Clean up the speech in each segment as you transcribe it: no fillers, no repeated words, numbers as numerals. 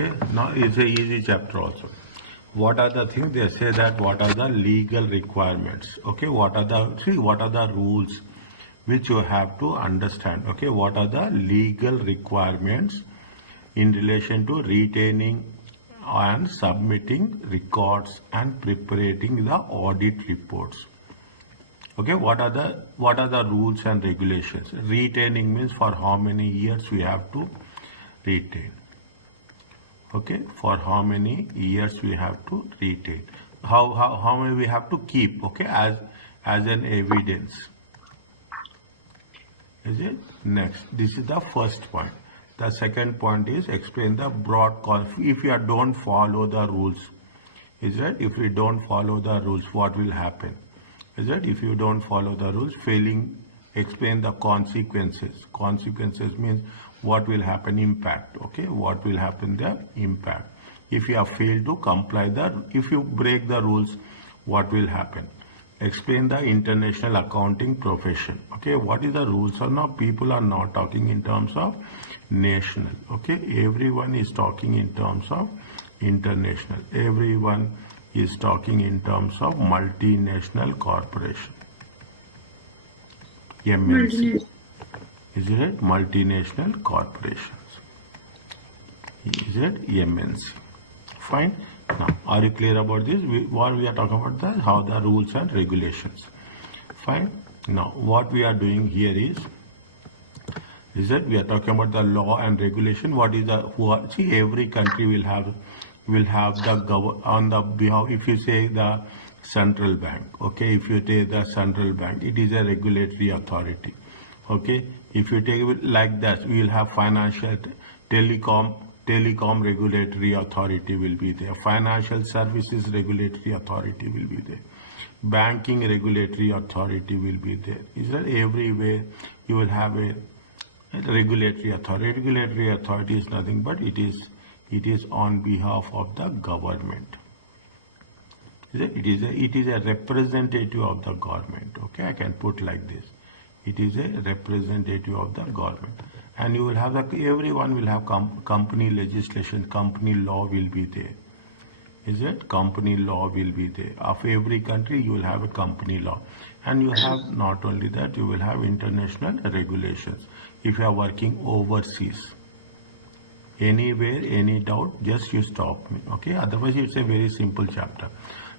Okay, now it's a easy chapter also. What are the things? They say that what are the legal requirements? Okay, what are the rules which you have to understand? Okay, what are the legal requirements in relation to retaining and submitting records and preparing the audit reports? Okay, what are the rules and regulations? Retaining means for how many years we have to retain. Okay, for how many years we have to retain, how many we have to keep, okay, as an evidence. Is it? Next, this is the first point. The second point is explain the broad concept. If you don't follow the rules, is right? If we don't follow the rules, what will happen? Is that if you don't follow the rules, failing, explain the consequences. Consequences means what will happen, impact. Okay, what will happen there, impact. If you have failed to comply if you break the rules, what will happen? Explain the international accounting profession. Okay, what is the rules? Or now people are not talking in terms of national. Okay, everyone is talking in terms of international. Everyone is talking in terms of multinational corporation. MNC. Is it multinational corporations? Is it MNC? Fine. Now, are you clear about this? What we are talking about that, how the rules and regulations. Fine. Now, what we are doing here is that we are talking about the law and regulation. What is see, every country will have the on the behalf. If you say the central bank, okay, if you take the central bank, it is a regulatory authority. Okay, if you take it like that, we will have financial telecom regulatory authority will be there, financial services regulatory authority will be there, banking regulatory authority will be there. Is that everywhere you will have a regulatory authority? Regulatory authority is nothing but it is on behalf of the government. It is a representative of the government. Okay, I can put like this. It is a representative of the government, and you will have everyone will have company legislation, company law will be there. Is it? Company law will be there. Of every country, you will have a company law, and you have not only that, you will have international regulations. If you are working overseas, anywhere, any doubt, just you stop me. Okay, otherwise it's a very simple chapter.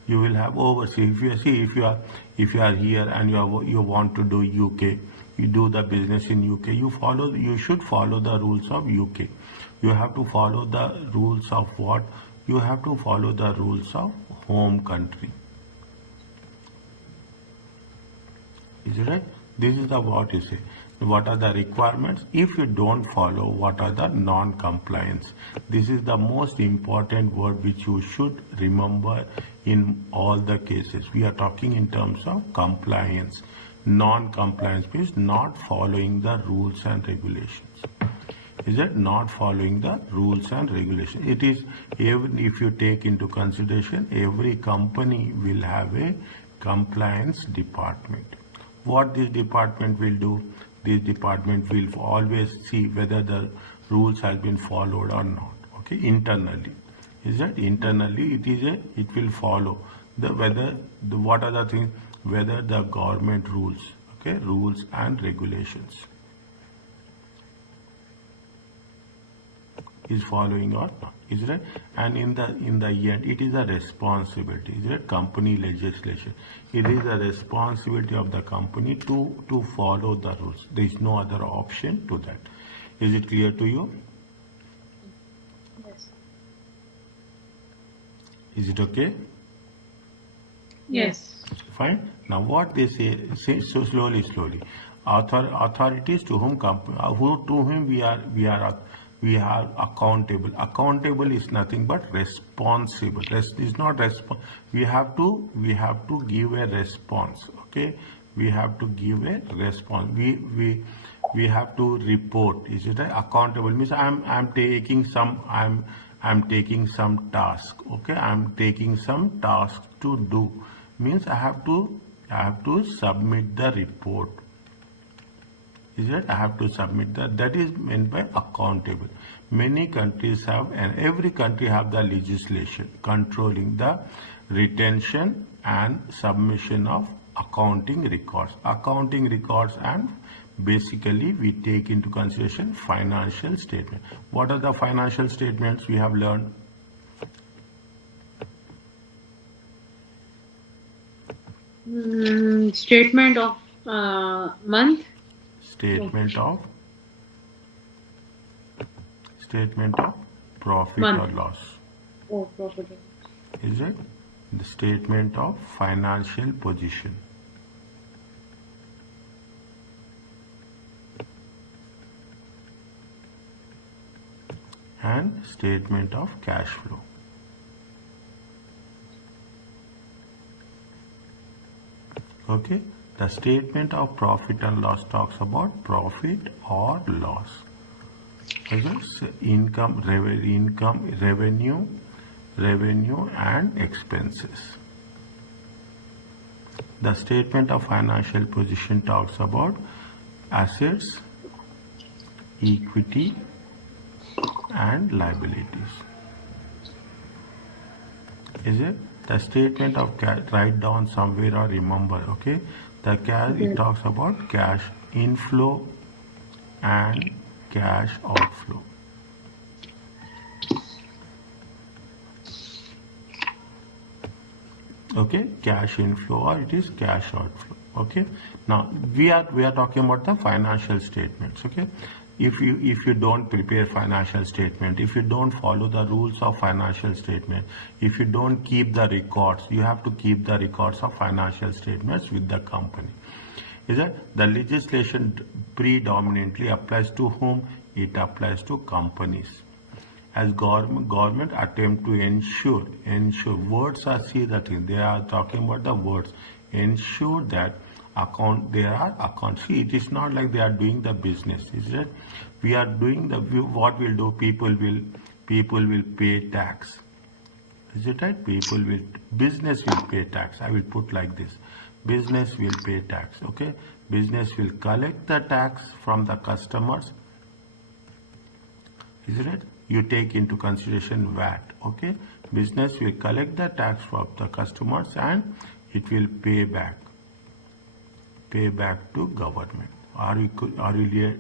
You will have overseas. If you are here and you want to do UK, you do the business in UK. You should follow the rules of UK. You have to follow the rules of what? You have to follow the rules of home country. Is it right? This is the what you say. What are the requirements? If you don't follow, what are the non-compliance? This is the most important word which you should remember in all the cases. We are talking in terms of compliance. Non-compliance means not following the rules and regulations. Is it? Not following the rules and regulations. It is, even if you take into consideration, every company will have a compliance department. What this department will do? This department will always see whether the rules have been followed or not. Okay, internally. Is that internally it will follow what are the things, whether the government rules, okay, rules and regulations is following or not. Is it? And in the end, it is a responsibility. Is it? Company legislation. It is a responsibility of the company to follow the rules. There is no other option to that. Is it clear to you? Yes. Is it okay? Yes. Fine. Now what they say so slowly. Authorities to whom we are accountable. Accountable is nothing but responsible. Is not we have to give a response. Okay, we have to give a response. We have to report. Is it right? Accountable means I'm taking some task. Okay, I'm taking some task to do. Means I have to submit the report. Is it? I have to submit that. That is meant by accountable. Many countries have, and every country have the legislation controlling the retention and submission of accounting records. Accounting records, and basically we take into consideration financial statement. What are the financial statements we have learned? Statement of month. Statement of profit Month. or loss. Oh, profit. Is it? The statement of financial position. And statement of cash flow. Okay, the statement of profit and loss talks about profit or loss. Income, revenue and expenses. The statement of financial position talks about assets, equity and liabilities. Is it? The statement of cash, write down somewhere or remember, okay? The cash, it talks about cash inflow and cash outflow. Okay, cash inflow or it is cash outflow. Okay, now we are talking about the financial statements. Okay, if you don't prepare financial statement, if you don't follow the rules of financial statement, if you don't keep the records, you have to keep the records of financial statements with the company. Is that the legislation predominantly applies to whom? It applies to companies. As government attempt to ensure words are, see that they are talking about the words, ensure that there are accounts. See, it is not like they are doing the business, is it? We are doing what we'll do, people will pay tax. Is it right? Business will pay tax. I will put like this. Business will pay tax. Okay. Business will collect the tax from the customers. Is it right? You take into consideration VAT. Okay. Business will collect the tax from the customers and it will pay back to government. Are you clear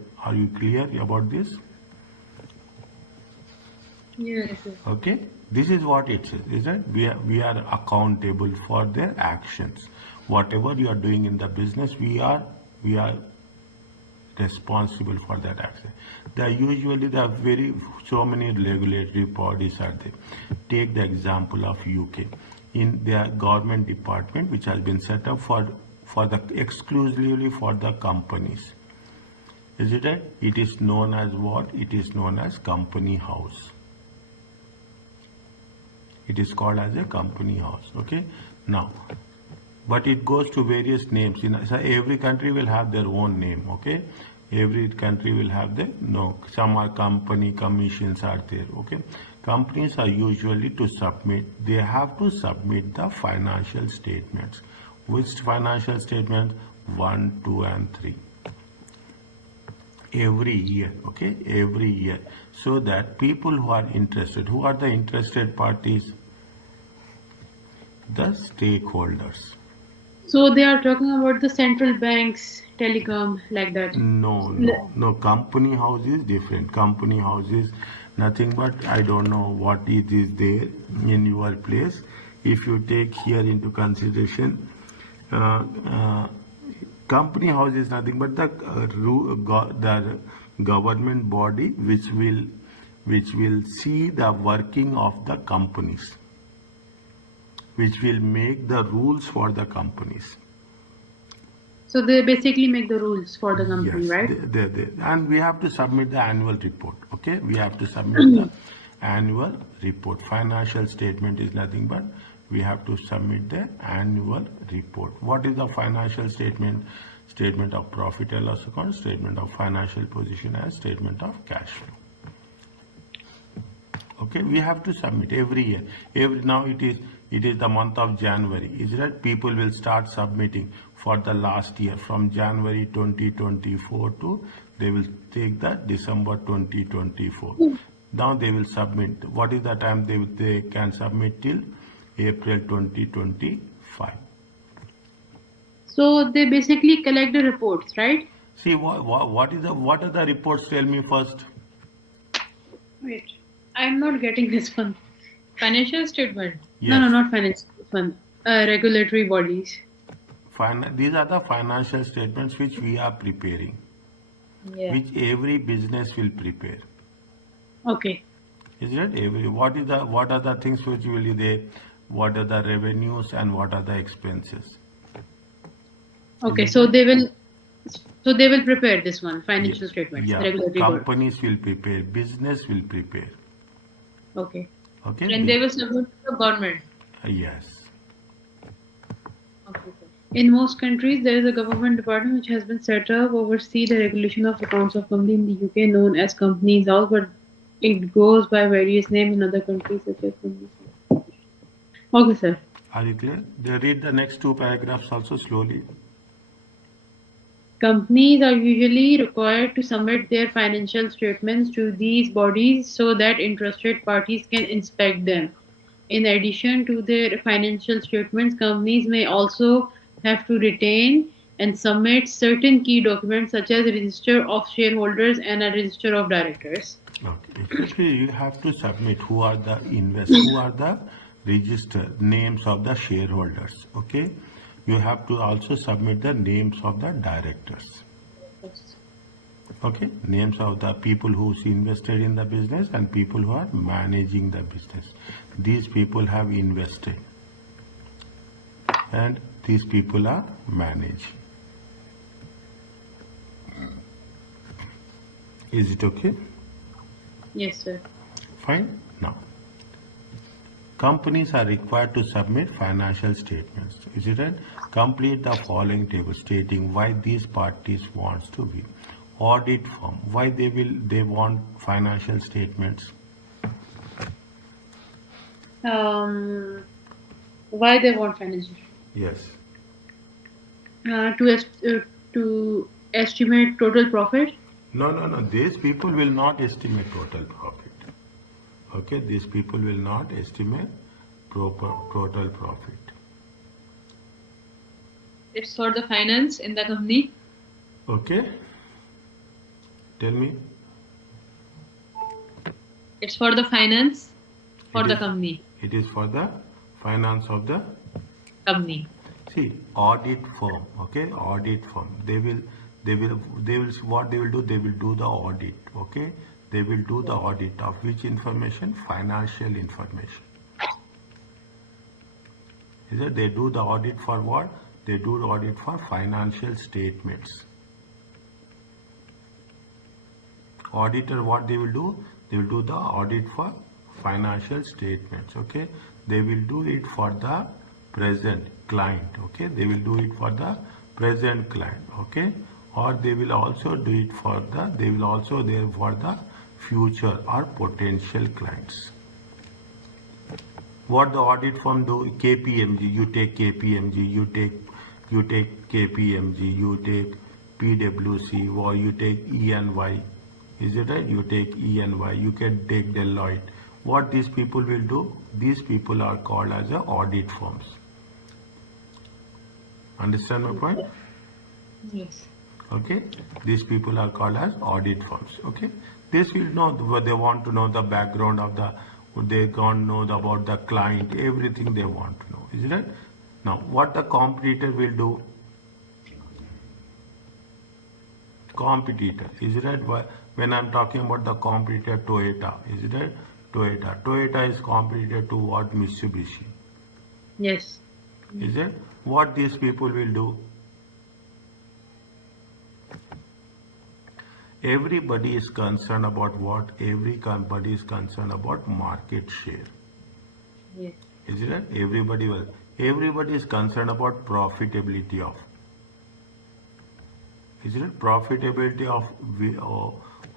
about this? Yes. Okay, this is what it says, is that we are accountable for their actions. Whatever you are doing in the business, we are responsible for that action. There are so many regulatory bodies are there. Take the example of UK. In their government department, which has been set up exclusively for the companies. Is it right? It is known as what? It is known as company house. It is called as a company house. Okay. Now, but it goes to various names. So every country will have their own name. Okay. Every country will have some are company commissions are there. Okay. Companies are usually they have to submit the financial statements. Which financial statements? 1, 2 and 3. Every year. Okay. Every year. So that people who are interested, who are the interested parties? The stakeholders. So they are talking about the central banks, telecom, like that. No. Company house is different. Company house is nothing but, I don't know what it is there in your place. If you take here into consideration, company house is nothing but the government body which will see the working of the companies, which will make the rules for the companies. So they basically make the rules for the company, yes, right? And we have to submit the annual report. Okay, we have to submit the annual report. Financial statement is nothing but we have to submit the annual report. What is the financial statement? Statement of profit and loss account, statement of financial position, and statement of cash flow. Okay, we have to submit every year. Now it is the month of January. Is that people will start submitting for the last year from January 2024 to they will take the December 2024. Now they will submit. What is the time they can submit till April 2025? So they basically collect the reports, right? See what are the reports? Tell me first. Wait, I'm not getting this one. Financial statement. No, Yes. no, not financial. This one. Regulatory bodies. These are the financial statements which we are preparing, Yeah. which every business will prepare. Okay. Is it what are the things which will be there? What are the revenues and what are the expenses? Okay. Is it? So they will prepare this one. Yeah, Financial statements. yeah. Regulatory body. Companies will prepare, business will prepare. Okay. Okay. And they will submit to the government. Yes. Okay, sir. In most countries, there is a government department which has been set up oversee the regulation of accounts of company in the UK, known as Companies House, but it goes by various names in other countries such as Companies House. Okay, sir. Are you clear? They read the next two paragraphs also slowly. Companies are usually required to submit their financial statements to these bodies so that interested parties can inspect them. In addition to their financial statements, companies may also have to retain and submit certain key documents such as a register of shareholders and a register of directors. Okay. Especially you have to submit who are who are the register names of the shareholders. Okay. You have to also submit the names of the directors. Okay, names of the people who's invested in the business and people who are managing the business. These people have invested and these people are managing. Is it okay? Yes, sir. Fine. Now, companies are required to submit financial statements. Is it right? Complete the following table stating why these parties wants to be. Audit firm. Why they want financial statements? Why they want financial? Yes. To estimate total profit. No. These people will not estimate total profit. Okay, these people will not estimate total profit. It's for the finance in the company. Okay. Tell me. It's for the finance for It the is- company. It is for the finance of the Company. see audit firm. Okay, audit firm. What they will do? They will do the audit. Okay, they will do the audit of which information? Financial information. Is it? They do the audit for what? They do the audit for financial statements. Auditor, what they will do? They will do the audit for financial statements. Okay, they will do it for the present client. Okay, they will do it for the present client. Okay, or they will also do it for they will also there for the future or potential clients. What the audit firm do? KPMG. You take KPMG. You take KPMG. You take PwC or you take EY. Is it right? You take EY. You can take Deloitte. What these people will do? These people are called as audit firms. Understand my point? Yes. Okay. These people are called as audit firms. Okay. This will know what they want to know the background of they can't know about the client, everything they want to know. Is it right? Now, what the competitor will do? Competitor. Is it right? When I'm talking about the competitor Toyota, is it right? Toyota is competitor to what? Mitsubishi. Yes. Is it? What these people will do? Everybody is concerned about what? Every company is concerned about market share. Yes. Is it right? Everybody is concerned about profitability of. Is it profitability of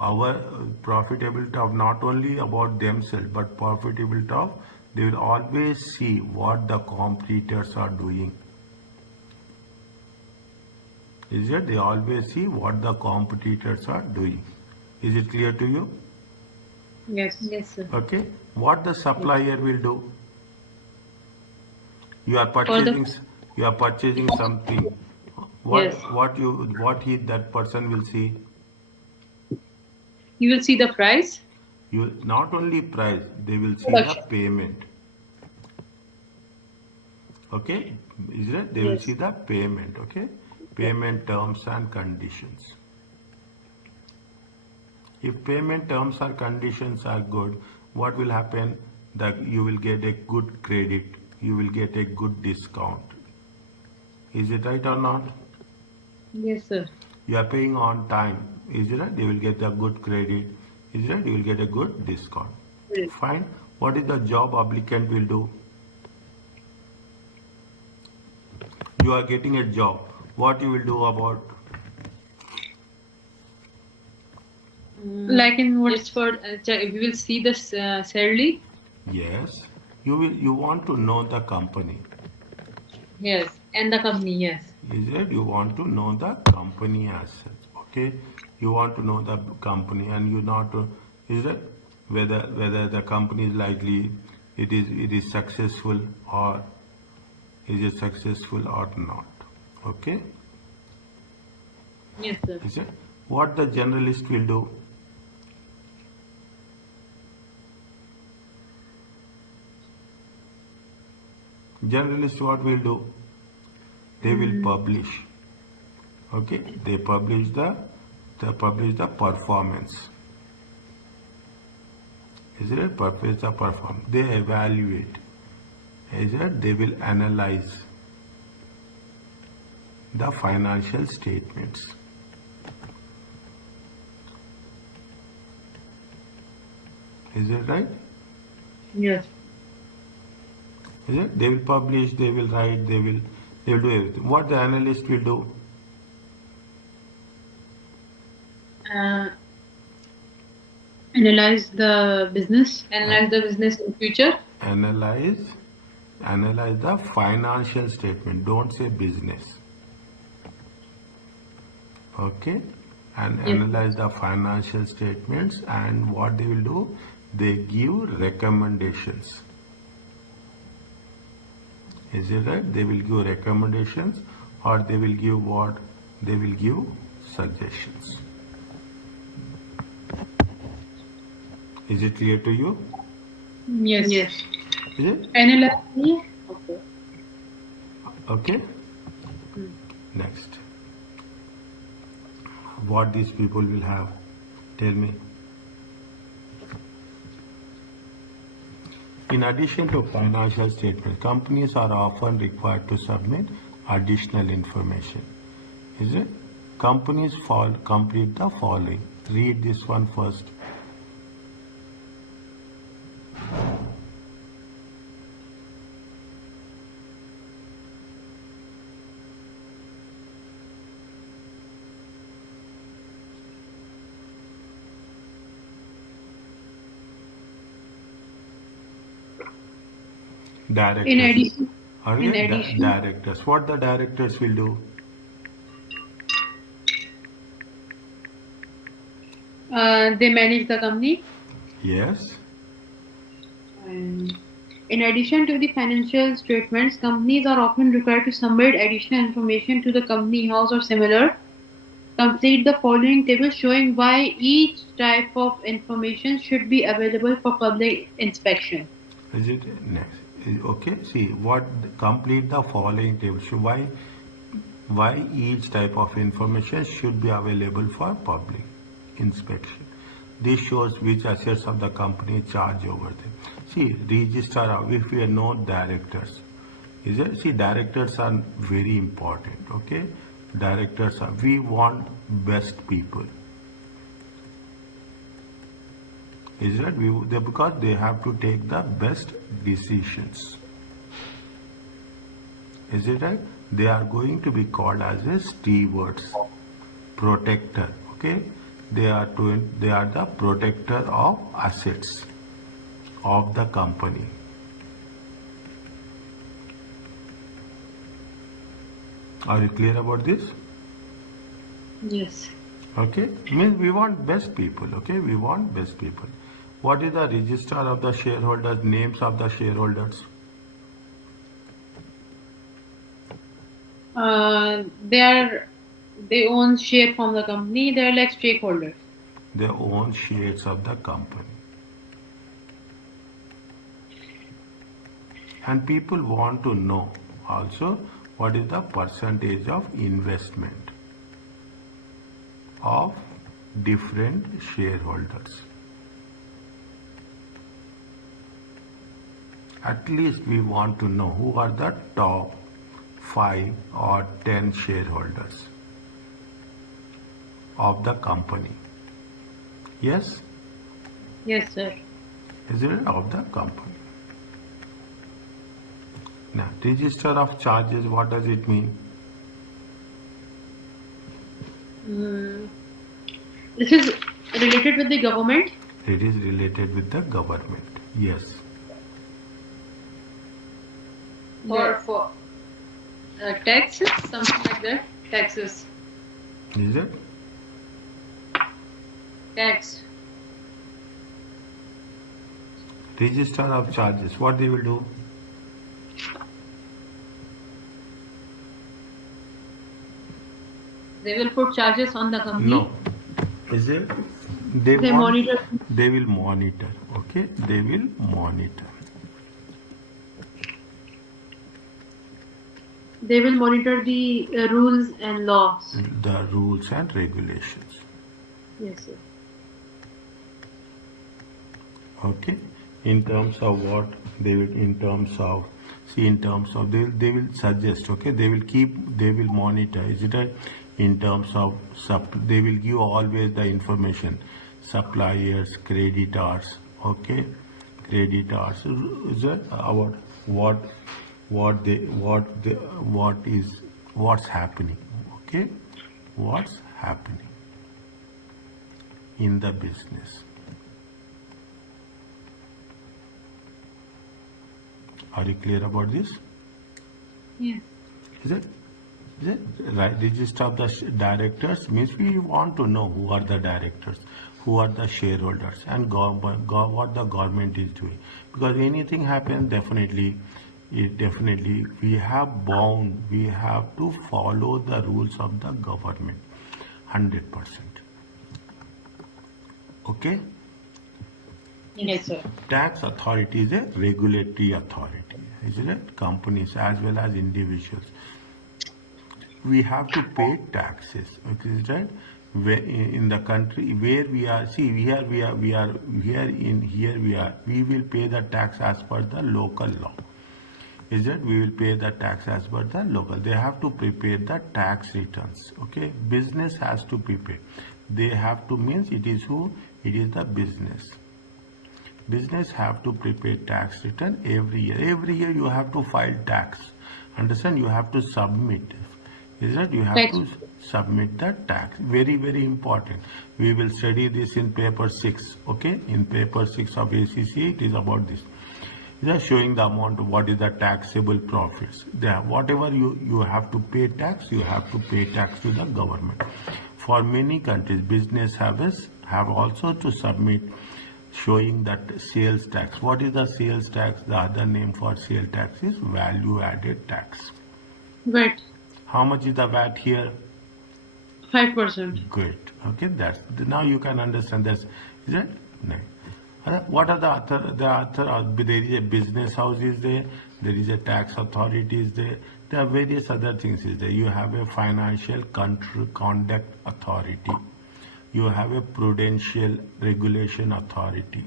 our profitability of not only about themselves but profitability of they will always see what the competitors are doing. Is it? They always see what the competitors are doing. Is it clear to you? Yes. Yes, sir. Okay. What the supplier will do? You are For the purchasing something. Yes. What he that person will see? You will see the price. You not only price, they will see the Production. payment. Okay, is it? They will Yes. see the payment. Okay, payment terms and conditions. If payment terms or conditions are good, what will happen? That you will get a good credit, you will get a good discount. Is it right or not? Yes, sir. You are paying on time. Is it right? You will get a good credit. Is it right? You will get a good discount. Yes. Fine. What is the job applicant will do? You are getting a job. What you will do about? Like in what? Just for we will see the salary. Yes. You want to know the company. Yes, and the company. Yes. Is it? You want to know the company as such. Okay. You want to know the company, and you not to, is it whether the company is likely it is successful, or is it successful or not. Okay. Yes, sir. Is it? What the generalist will do? Generalist what will do? They will publish. Okay, they publish the performance. Is it? Publish the performance. They evaluate. Is it? They will analyze the financial statements. Is it right? Yes. Is it? They will publish, they will write, they will do everything. What the analyst will do? Analyze the business. Analyze the business in future. Analyze the financial statement. Don't say business. Okay, and Yes. analyze the financial statements, and what they will do? They give recommendations. Is it right? They will give recommendations, or they will give what? They will give suggestions. Is it clear to you? Yes. Yes. Is it? Analyze. Okay. Okay. Next. What these people will have? Tell me. In addition to financial statements, companies are often required to submit additional information. Is it? Companies complete the following. Read this one first. Directors. In addition. Are in they addition- directors? What the directors will do? They manage the company. Yes. And in addition to the financial statements, companies are often required to submit additional information to the company house or similar. Complete the following table showing why each type of information should be available for public inspection. Is it next? Okay. See what complete the following table. So why each type of information should be available for public inspection. This shows which assets of the company charge over them. See, register if we are not directors. Is it? See, directors are very important. Okay, directors are. We want best people. Is it? Because they have to take the best decisions. Is it right? They are going to be called as a stewards, protector. Okay, they are the protector of assets of the company. Are you clear about this? Yes. Okay, means we want best people. Okay, we want best people. What is the register of the shareholders? Names of the shareholders. They own share from the company. They're like stakeholders. They own shares of the company. And people want to know also what is the percentage of investment of different shareholders. At least we want to know who are the top 5 or 10 shareholders of the company. Yes? Yes, sir. Is it of the company? Now, register of charges, what does it mean? Mm, this is related with the government. It is related with the government. Yes. For taxes, something like that. Taxes. Is it? Tax. Register of charges, what they will do? They will put charges on the company. No. Is it? They monitor. They will monitor. Okay? They will monitor. They will monitor the rules and laws. The rules and regulations. Yes, sir. Okay, in terms of what they will, in terms of, see, in terms of, they will suggest, okay, they will monitor, is it right? In terms of they will give always the information, suppliers, creditors, okay, creditors, is it about what's happening, okay, what's happening in the business. Are you clear about this? Yes. Is it? Is it? Right. Register of the directors means we want to know who are the directors, who are the shareholders, and what the government is doing. Because anything happens, definitely we have to follow the rules of the government, 100%. Okay. Yes, sir. Tax authority is a regulatory authority, isn't it? Companies as well as individuals. We have to pay taxes, okay, is right? Where in the country where we are, see, we will pay the tax as per the local law. Is that we will pay the tax as per the local. They have to prepare the tax returns. Okay, business has to prepare. They have to means it is who? It is the business. Business have to prepare tax return every year. Every year you have to file tax. Understand? You have to submit. Is that you have Tax. to submit the tax. Very, very important. We will study this in paper 6. Okay, in paper 6 of ACCA, it is about this. They are showing the amount of what is the taxable profits. There, whatever you have to pay tax, you have to pay tax to the government. For many countries, business have also to submit showing that sales tax. What is the sales tax? The other name for sales tax is value added tax. VAT. How much is the VAT here? 5%. Good. Okay, that's now you can understand this. Is it? No. What are the other? There is a business house is there. There is a tax authority is there. There are various other things is there. You have a financial conduct authority. You have a prudential regulation authority.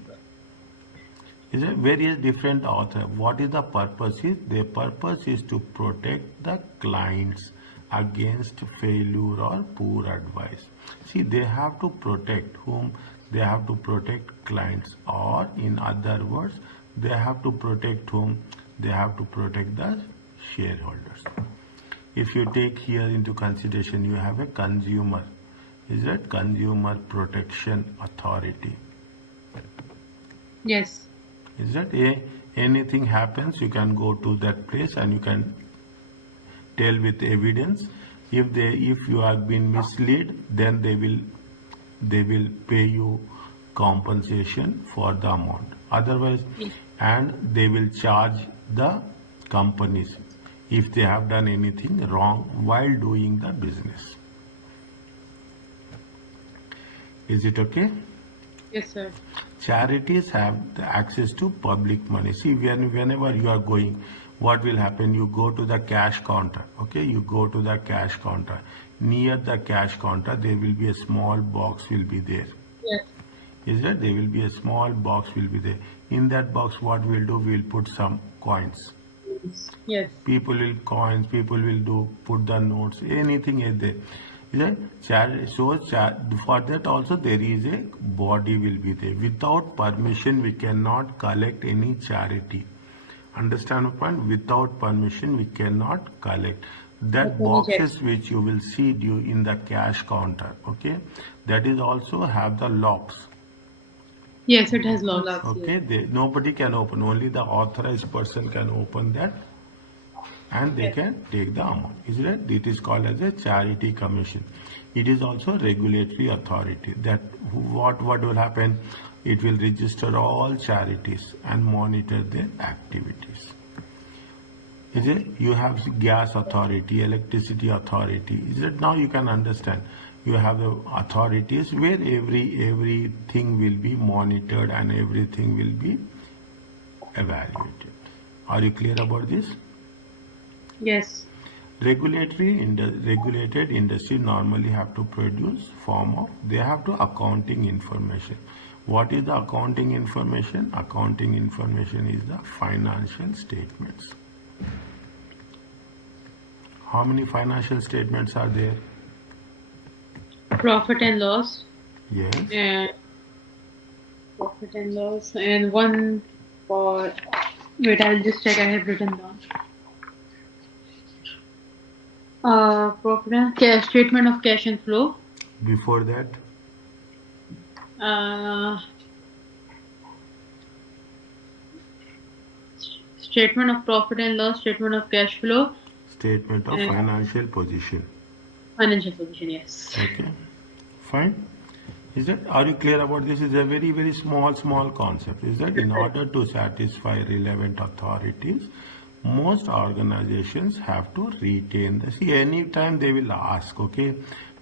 Is there various different author? What is the purpose? Their purpose is to protect the clients against failure or poor advice. See, they have to protect whom? They have to protect clients, or in other words, they have to protect whom? They have to protect the shareholders. If you take here into consideration, you have a consumer. Is that Consumer Protection Authority? Yes. Is that anything happens, you can go to that place and you can tell with evidence If you have been misled, then they will pay you compensation for the amount. Otherwise, and they will charge the companies if they have done anything wrong while doing the business. Is it okay? Yes, sir. Charities have the access to public money. See, whenever you are going, what will happen? You go to the cash counter. Okay, you go to the cash counter. Near the cash counter, there will be a small box will be there. Yes. Is that there will be a small box will be there. In that box, what we'll do? We'll put some coins. Yes. People will coins. People will do put the notes. Anything is there. Is that for that also there is a body will be there. Without permission, we cannot collect any charity. Understand my point? Without permission, we cannot collect. That Okay, boxes which you will see due in the cash counter, okay, that is also have the locks. Yes, it has locks. Okay, nobody can open. Only the authorized person can open that, and they can take the amount. Is it? It is called as a charity commission. It is also regulatory authority. That what will happen? It will register all charities and monitor their activities. Is it? You have gas authority, electricity authority. Is it? Now you can understand. You have the authorities where everything will be monitored and everything will be evaluated. Are you clear about this? Yes. Regulated industry normally have to produce they have to accounting information. What is the accounting information? Accounting information is the financial statements. How many financial statements are there? Profit and loss. Yes. And profit and loss. And one for. Wait, I'll just check. I have written down. Profit and cash statement of cash and flow. Before that, Statement of profit and loss, statement of cash flow, statement of financial position. financial position. Yes. Okay, fine. Is that? Are you clear about this? Is a very small concept. Is that in order to satisfy relevant authorities, most organizations have to retain the. See, anytime they will ask. Okay,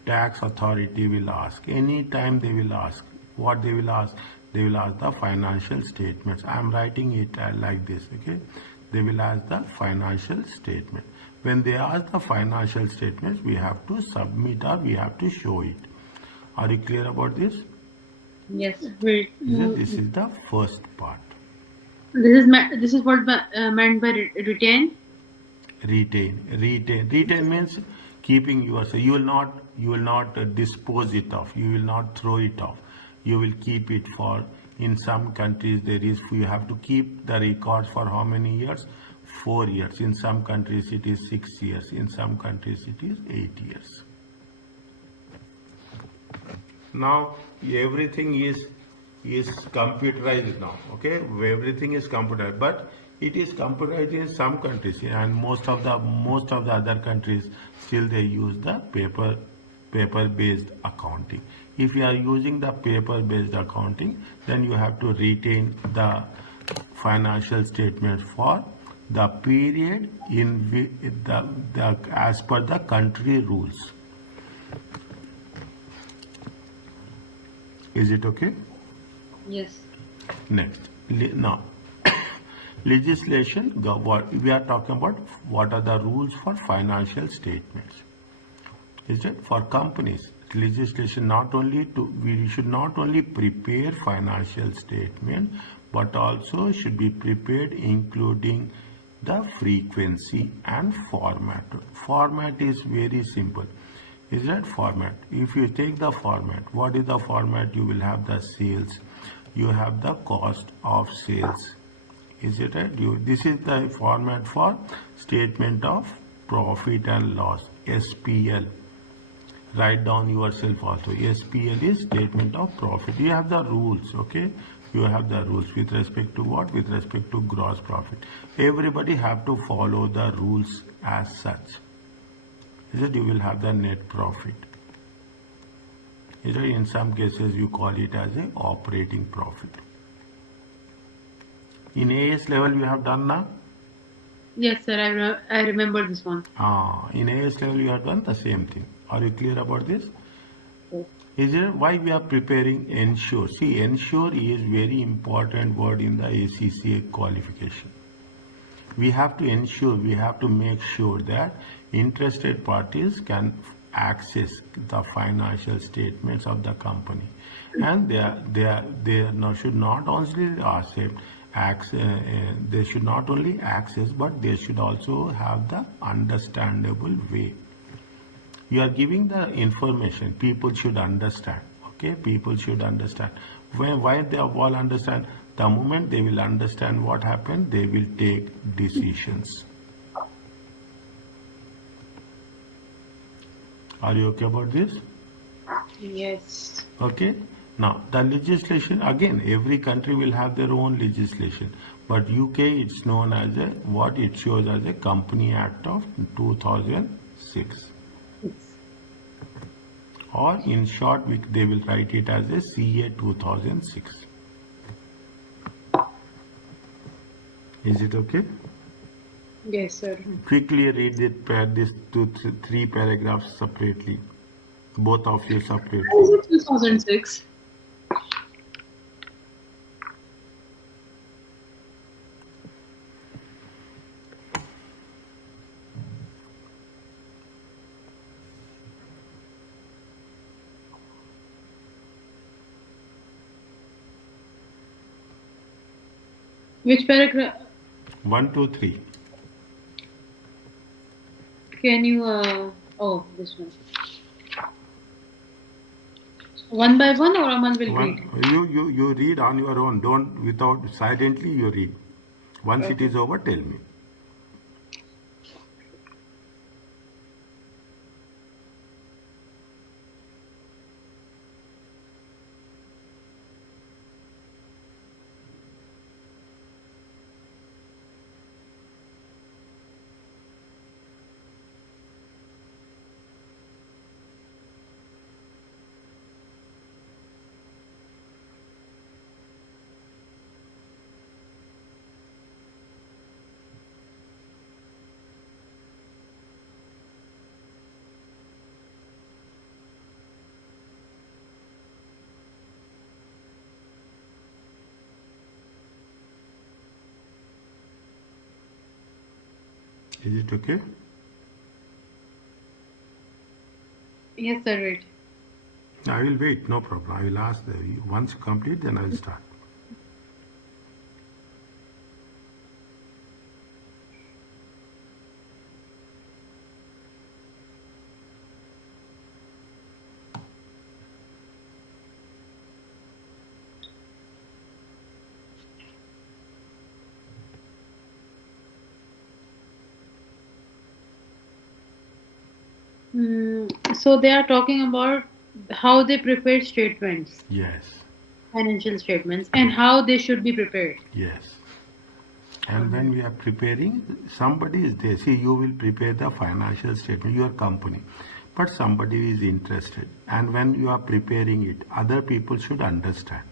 tax authority will ask. Anytime they will ask. What they will ask? They will ask the financial statements. I am writing it like this. Okay, they will ask the financial statement. When they ask the financial statements, we have to submit or we have to show it. Are you clear about this? Yes. Wait. This is the first part. This is what meant by retain. Retain means keeping yourself. You will not dispose it off. You will not throw it off. You will keep it for. In some countries you have to keep the records for how many years? 4 years. In some countries it is 6 years. In some countries it is 8 years. Now everything is computerized now. Okay, everything is computerized, but it is computerized in some countries, and most of the other countries still they use the paper based accounting. If you are using the paper based accounting, then you have to retain the financial statements for the period in the as per the country rules. Is it okay? Yes. Next, now legislation. We are talking about what are the rules for financial statements. Is it for companies? Legislation we should not only prepare financial statement, but also should be prepared including the frequency and format. Format is very simple. Is that format? If you take the format, what is the format? You will have the sales. You have the cost of sales. Is it right? This is the format for statement of profit and loss, SPL. Write down yourself also. SPL is statement of profit. You have the rules, okay? You have the rules with respect to what? With respect to gross profit. Everybody have to follow the rules as such. Is it? You will have the net profit. Is it? In some cases you call it as a operating profit. In AS level you have done now? Yes, sir. I remember this one. In AS level you have done the same thing. Are you clear about this? Yes. Is it why we are preparing ensure? See, ensure is very important word in the ACCA qualification. We have to ensure, we have to make sure that interested parties can access the financial statements of the company, and they should not only they should not only access, but they should also have the understandable way. You are giving the information, people should understand. Okay, people should understand. Why they all understand? The moment they will understand what happened, they will take decisions. Are you okay about this? Yes. Okay. Now the legislation, again, every country will have their own legislation, but UK it's known as a, what it shows as a Company Act of 2006. Or in short, they will write it as a CA 2006. Is it okay? Yes, sir. Quickly read this three paragraphs separately. Both of you separately. Is it 2006? Which paragraph? 1, 2, 3. Can you? Oh, this one. One by one, or Aman will read? You read on your own. Don't, without, silently you read. Once it is over, tell me. Is it okay? Yes, sir. Right. I will wait, no problem. I will ask once you complete, then I will start. So they are talking about how they prepare statements, Yes, financial statements, and how they should be prepared. yes. And when we are preparing, somebody is there. See, you will prepare the financial statement, your company, but somebody is interested. And when you are preparing it, other people should understand.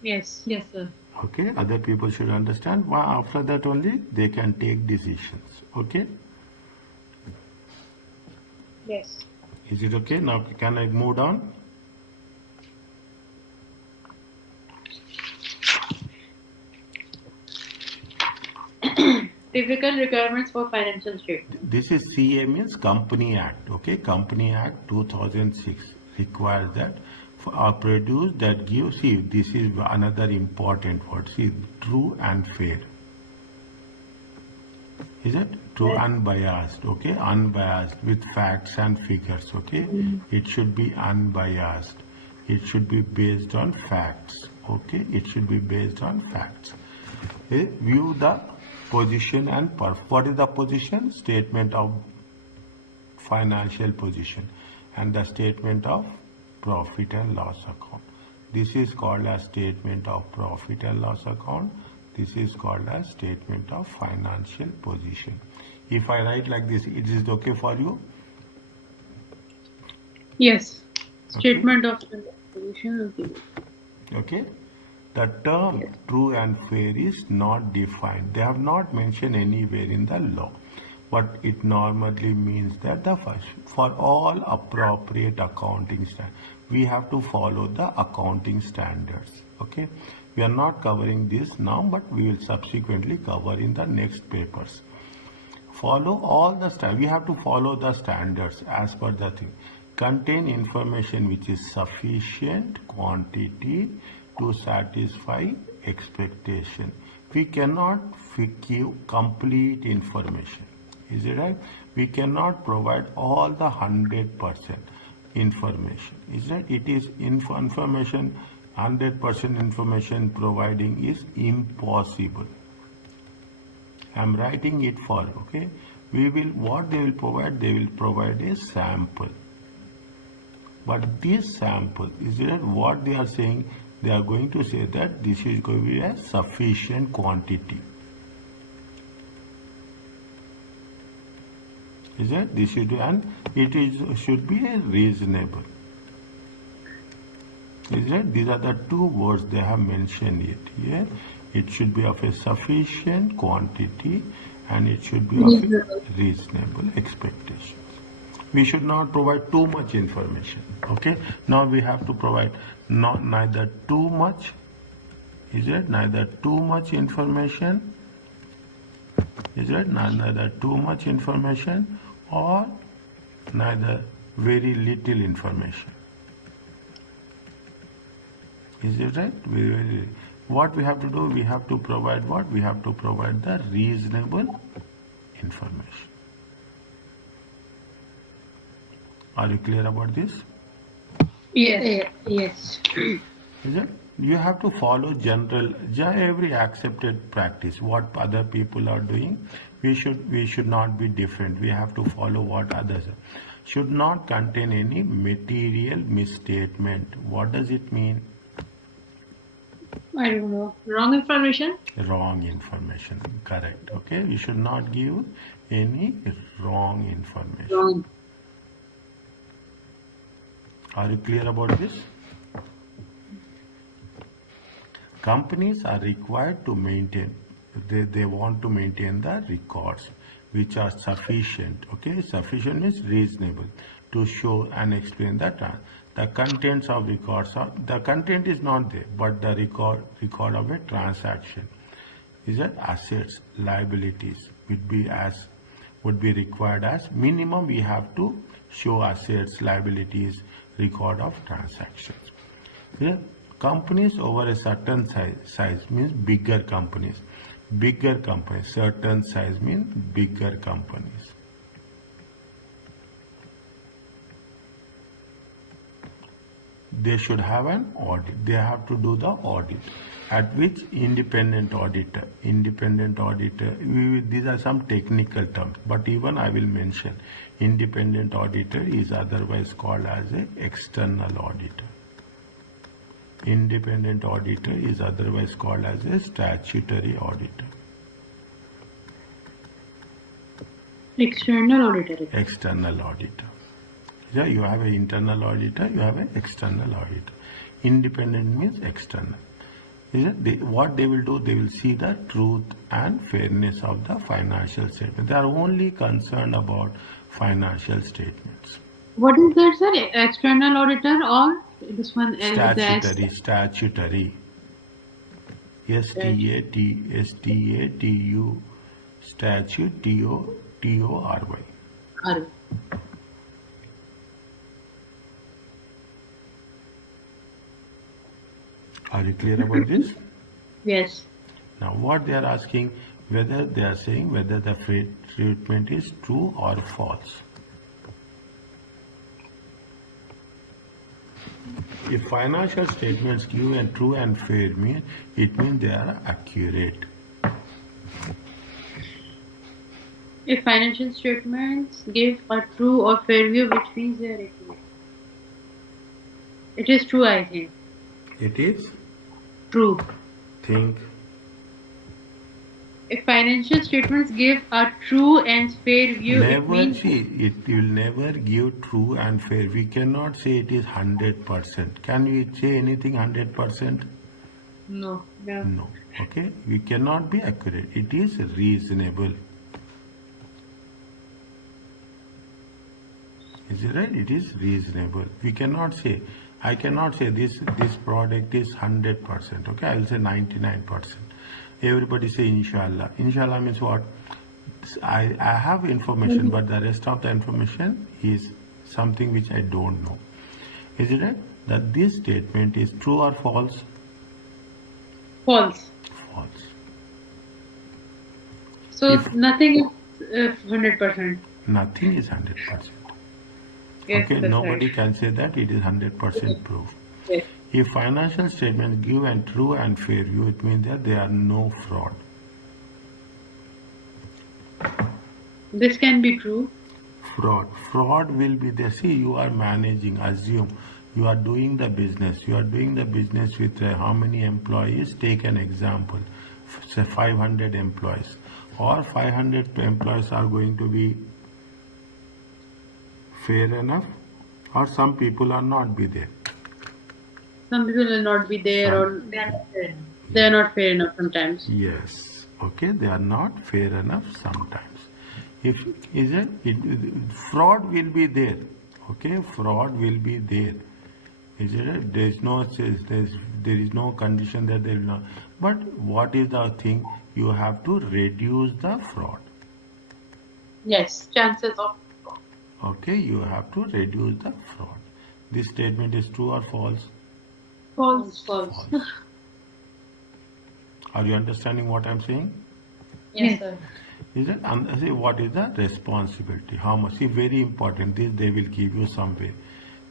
Yes. Yes, sir. Okay, other people should understand. After that only they can take decisions. Okay, Yes. is it okay? Now can I move on? Typical requirements for financial statement. This is CA, means Company Act. Okay, Company Act 2006 requires that produce that gives. See, this is another important word. See, true and fair. Is it true? Yes. Unbiased? Okay, unbiased with facts and figures. Okay, it should be unbiased. It should be based on facts. Okay, it should be based on facts. Okay? View the position and what is the position? Statement of financial position and the statement of profit and loss account. This is called as statement of profit and loss account. This is called as statement of financial position. If I write like this, it is okay for you? Yes. Okay. Statement of solution. Okay. Okay. The term true and fair is not defined. They have not mentioned anywhere in the law. But it normally means that for all appropriate accounting standards, we have to follow the accounting standards. Okay. We are not covering this now, but we will subsequently cover in the next papers. Follow all the standards. We have to follow the standards as per the thing. Contain information which is sufficient quantity to satisfy expectation. We cannot give complete information. Is it right? We cannot provide all the 100% information. Is that it is information 100% information providing is impossible. I'm writing it for, okay. What they will provide a sample. But this sample, is it what they are saying? They are going to say that this is going to be a sufficient quantity. Is it? This should, and it is should be a reasonable. Is it? These are the two words they have mentioned it here. It should be of a sufficient quantity and it should be of a reasonable expectation. We should not provide too much information. Okay. Now we have to provide neither too much. Is it? Neither too much information. Is it? Neither too much information or neither very little information. Is it right? What we have to do? We have to provide what? We have to provide the reasonable information. Are you clear about this? Yes. Yes. Is it? You have to follow every accepted practice. What other people are doing, we should not be different. We have to follow what others are. Should not contain any material misstatement. What does it mean? I don't know. Wrong information? Wrong information. Correct. Okay. We should not give any wrong information. Wrong. Are you clear about this? Companies are required to maintain, they want to maintain the records which are sufficient. Okay, sufficient means reasonable to show and explain the contents of records. The content is not there, but the record of a transaction is that assets, liabilities would be required as minimum. We have to show assets, liabilities, record of transactions. Yeah. Companies over a certain size means bigger companies. Bigger companies, certain size means bigger companies. They should have an audit. They have to do the audit. At which independent auditor, these are some technical terms, but even I will mention independent auditor is otherwise called as an external auditor. Independent auditor is otherwise called as a statutory auditor. External auditor. External auditor. Yeah, you have an internal auditor, you have an external auditor. Independent means external. What they will do, they will see the truth and fairness of the financial statement. They are only concerned about financial statements. What is that, sir? External auditor or this one? Statutory. STATU. Statute. TORY. Are you clear about this? Yes. Now what they are asking, whether they are saying whether the treatment is true or false. If financial statements give and true and fair mean, it means they are accurate. If financial statements give a true or fair view, which means they are accurate. It is true, I think. It is True. think. if financial statements give a true and fair view, it Never means see, it will never give true and fair. We cannot say it is 100%. Can we say anything 100%? No. no. No. Okay, we cannot be accurate. It is reasonable. Is it right? It is reasonable. We cannot say, I cannot say this product is 100%. Okay, I will say 99%. Everybody say inshallah. Inshallah means what? I have information, but the rest of the information is something which I don't know. Is it right? That this statement is true or false? False. False. So If- nothing is 100%. Nothing is 100%. Yes, Okay, that's nobody right. can say that it is 100% proof. Yes. If financial statements give a true and fair view, it means that there are no fraud. This can be true. Fraud will be there. See, you are managing, assume you are doing the business. You are doing the business with how many employees? Take an example, say 500 employees, or 500 employees are going to be fair enough, or some people are not be there. Some people will not be there, Some- or They are not fair. they are not fair enough sometimes. Yes. Okay, they are not fair enough sometimes. If is it, fraud will be there. Okay, fraud will be there. Is it? There is no condition that there will not. But what is the thing? You have to reduce the fraud. Yes, chances of Okay, you have to reduce the fraud. This statement is true or false? false. False. Are you understanding what I'm saying? Yes, sir. Is it? And see, what is the responsibility? How much? See, very important. This they will give you somewhere.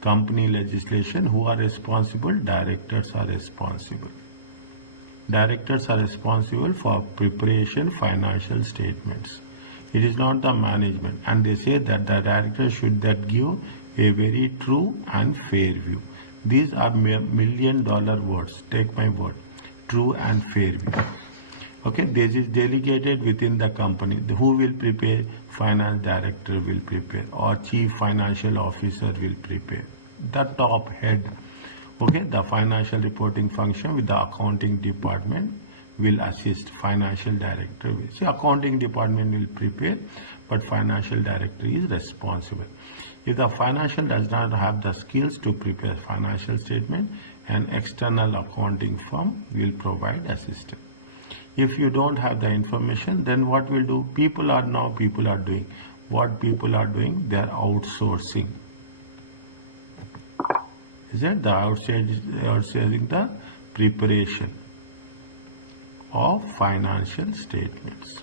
Company legislation. Who are responsible? Directors are responsible. Directors are responsible for preparation financial statements. It is not the management. And they say that the director should that give a very true and fair view. These are $1,000,000 words. Take my word. True and fair view. Okay, this is delegated within the company. Who will prepare? Finance director will prepare, or chief financial officer will prepare. The top head. Okay, the financial reporting function with the accounting department will assist. Financial director will. See, accounting department will prepare, but financial director is responsible. If the financial does not have the skills to prepare financial statement, an external accounting firm will provide assistance. If you don't have the information, then what will do? People are doing. What people are doing? They are outsourcing. Is it? The outsourcing the preparation of financial statements.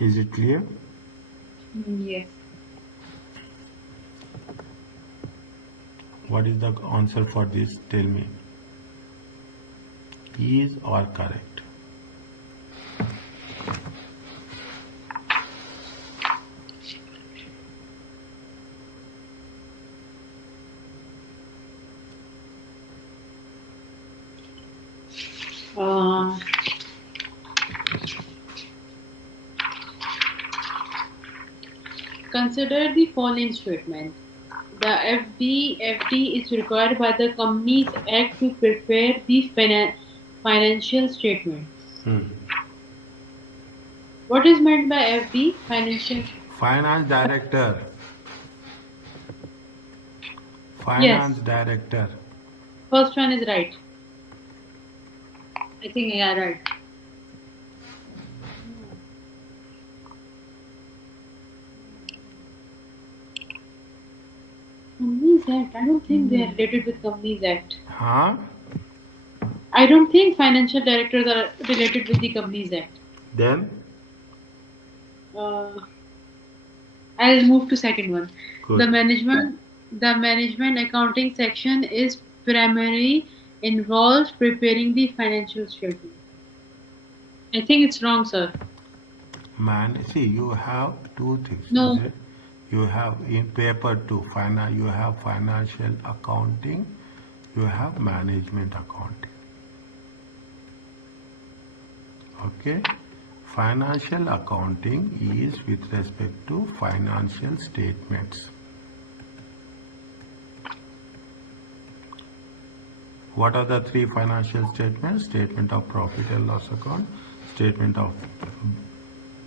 Is it clear? Yes. What is the answer for this? Tell me. Is or correct? Consider the following statement. The FD is required by the Companies Act to prepare the financial statements. What is meant by FD? Financial. Finance director. Finance director. First one is right. I think you are right. Companies Act. I don't think they are related with Companies Act. Huh? I don't think financial directors are related with the Companies Act. Then? I'll move to second one. Good. The management accounting section is primarily involves preparing the financial statement. I think it's wrong, sir. See, you have two things. No. Is it? You have in paper two, you have financial accounting, you have management accounting. Okay, financial accounting is with respect to financial statements. What are the three financial statements? Statement of profit and loss account, statement of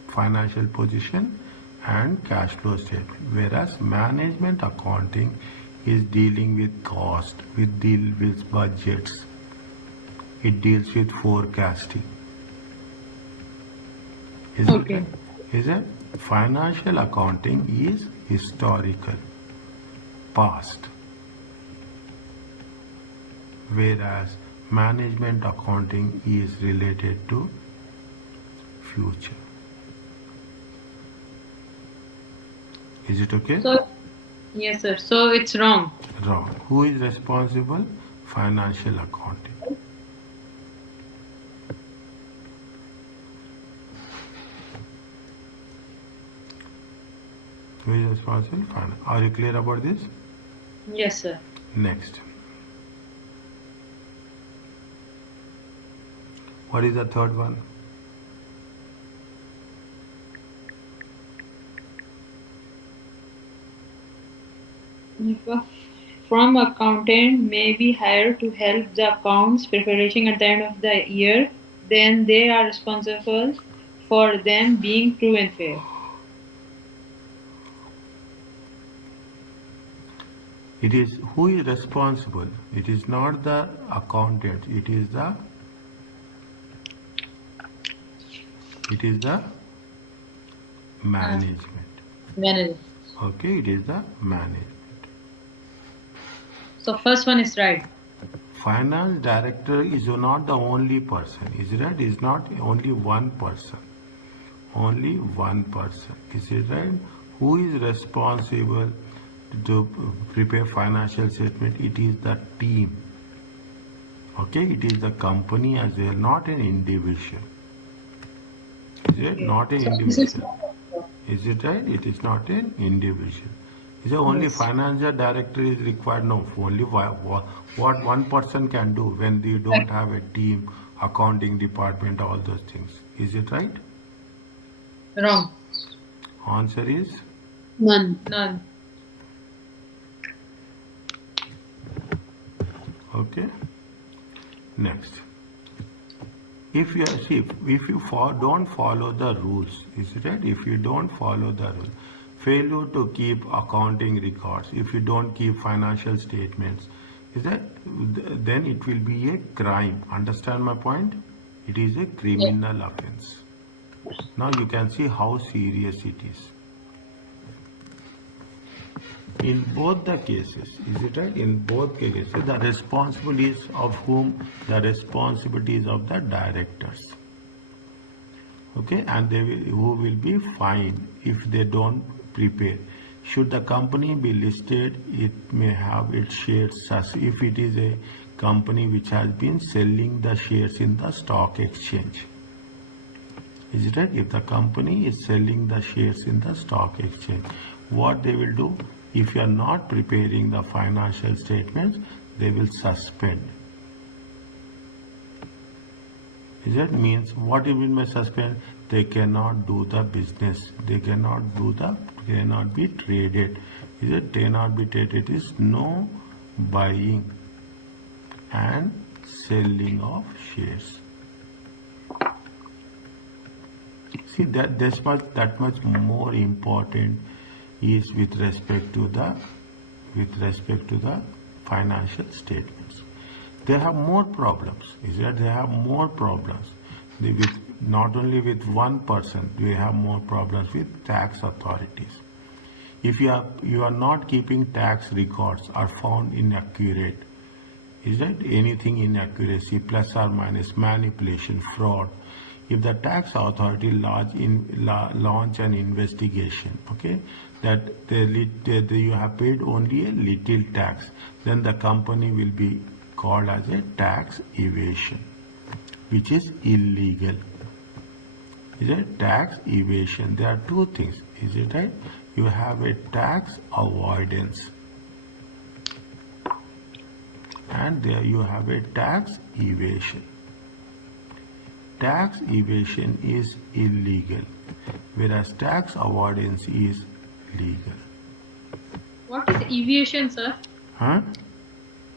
financial position, and cash flow statement. Whereas management accounting is dealing with cost, deals with budgets, it deals with forecasting. Is it Okay. right? Is it? Financial accounting is historical, past, whereas management accounting is related to future. Is it okay? So, yes, sir. So it's wrong. Wrong. Who is responsible? Financial accounting. Who is responsible? Finance. Are you clear about this? Yes, sir. Next. What is the third one? If a firm accountant may be hired to help the accounts preparation at the end of the year, then they are responsible for them being true and fair. It is who is responsible. It is not the accountant. It is the management. Manager. Okay, it is the management. So first one is right. Finance director is not the only person. Is it right? Is not only one person. Only one person. Is it right? Who is responsible to prepare financial statement? It is the team. Okay, it is the company as well, not an individual. Is it not an individual? Is it right? It is not an individual. Is it only Yes. financial director is required? No, only what one person can do when you don't have a team, accounting department, all those things. Is it right? Wrong. Answer is None. None. okay. Next. If you see, if you don't follow the rules, is it right? If you don't follow the rule, failure to keep accounting records, if you don't keep financial statements, is that then it will be a crime. Understand my point? It is a criminal offense. Now you can see how serious it is. In both the cases, is it right? In both cases, the responsibilities of whom? The responsibilities of the directors. Okay, and who will be fined if they don't prepare. Should the company be listed, it may have its shares if it is a company which has been selling the shares in the stock exchange. Is it right? If the company is selling the shares in the stock exchange, what they will do? If you are not preparing the financial statements, they will suspend. Is that means what it mean by suspend? They cannot do the business. They cannot be traded. Is it cannot be traded? It is no buying and selling of shares. See that much more important is with respect to the financial statements. They have more problems. Is that they have more problems. Not only with one person, they have more problems with tax authorities. If you are not keeping tax records are found inaccurate, is that anything inaccuracy, plus or minus, manipulation, fraud, if the tax authority launch an investigation, okay, that you have paid only a little tax, then the company will be called as a tax evasion, which is illegal. Is it tax evasion? There are two things. Is it right? You have a tax avoidance, and there you have a tax evasion. tax evasion is illegal, whereas tax avoidance is legal. What is evasion, sir? Huh?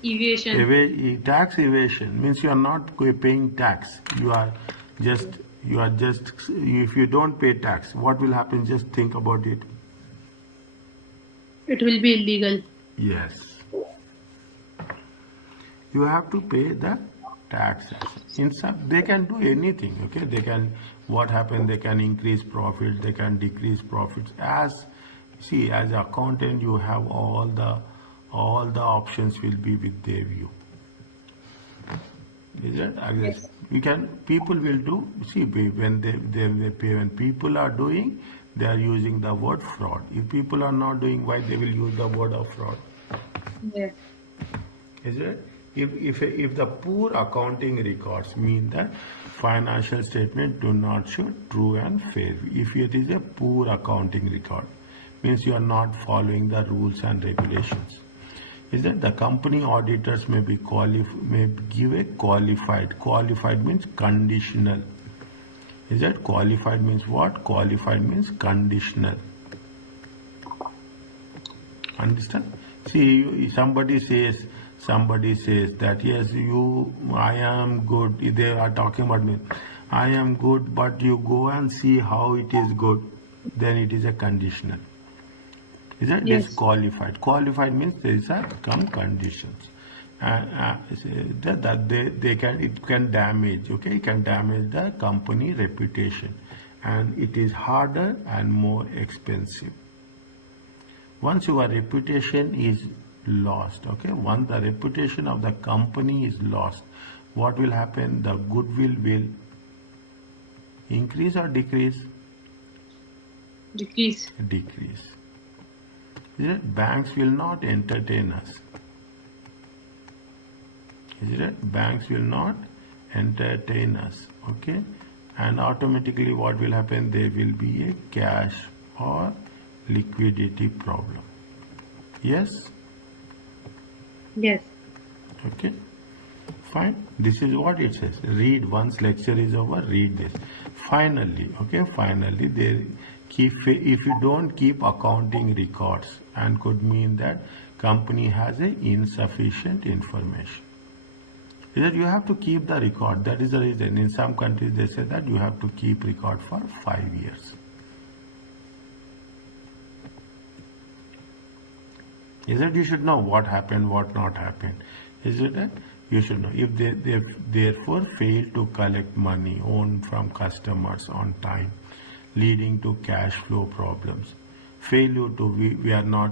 Evasion. Tax evasion means you are not paying tax. You are just, if you don't pay tax, what will happen? Just think about it. It will be illegal. Yes. You have to pay the taxes. In some, they can do anything, okay? They can, what happen, they can increase profits, they can decrease profits. As an accountant, you have all the options will be with their view. Is it? I guess people will do, when they pay, when people are doing, they are using the word fraud. If people are not doing, why they will use the word of fraud? Yes. Is it? If the poor accounting records mean that financial statement do not show true and fair. If it is a poor accounting record, means you are not following the rules and regulations. Is that the company auditors may give a qualified. Qualified means conditional. Is that qualified means what? Qualified means conditional. Understand? See, somebody says that yes, I am good. They are talking about me. I am good, but you go and see how it is good. Then it is a conditional. Is that Yes. disqualified? Qualified means there is some conditions, that it can damage. Okay, it can damage the company reputation, and it is harder and more expensive. Once your reputation is lost, okay, once the reputation of the company is lost, what will happen? The goodwill will increase or decrease? Decrease. Decrease. Is it? Banks will not entertain us. Is it? Banks will not entertain us. Okay? And automatically what will happen? There will be a cash or liquidity problem. Yes? Yes. Okay? Fine. This is what it says. Read, once lecture is over, read this. Finally, okay, if you don't keep accounting records, and could mean that company has a insufficient information. Is that you have to keep the record. That is the reason. In some countries they say that you have to keep record for 5 years. Is that you should know what happened, what not happened. Is it that you should know. If they therefore fail to collect money owed from customers on time, leading to cash flow problems. Failure to, we are not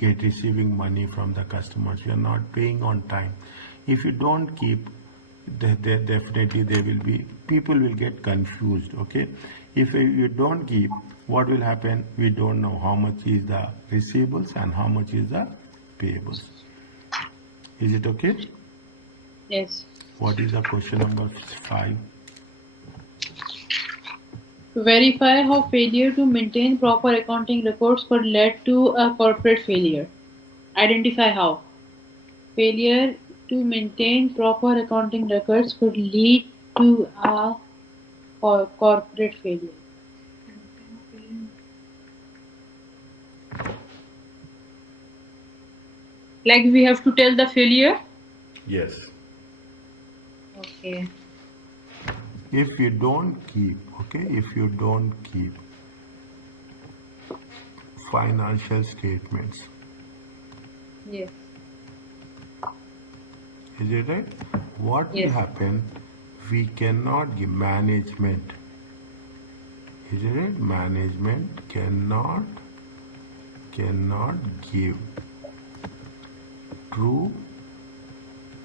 receiving money from the customers, we are not paying on time. If you don't keep, definitely people will get confused, okay? If you don't keep, what will happen? We don't know how much is the receivables and how much is the payables. Is it okay? Yes. What is the question number 5? To verify how failure to maintain proper accounting records could lead to a corporate failure. Identify how. Failure to maintain proper accounting records could lead to a corporate failure. Like we have to tell the failure? Yes. Okay. If you don't keep, okay, if you don't keep financial statements, Yes. is it right? What will Yes. happen? We cannot give management. Is it right? Management cannot give true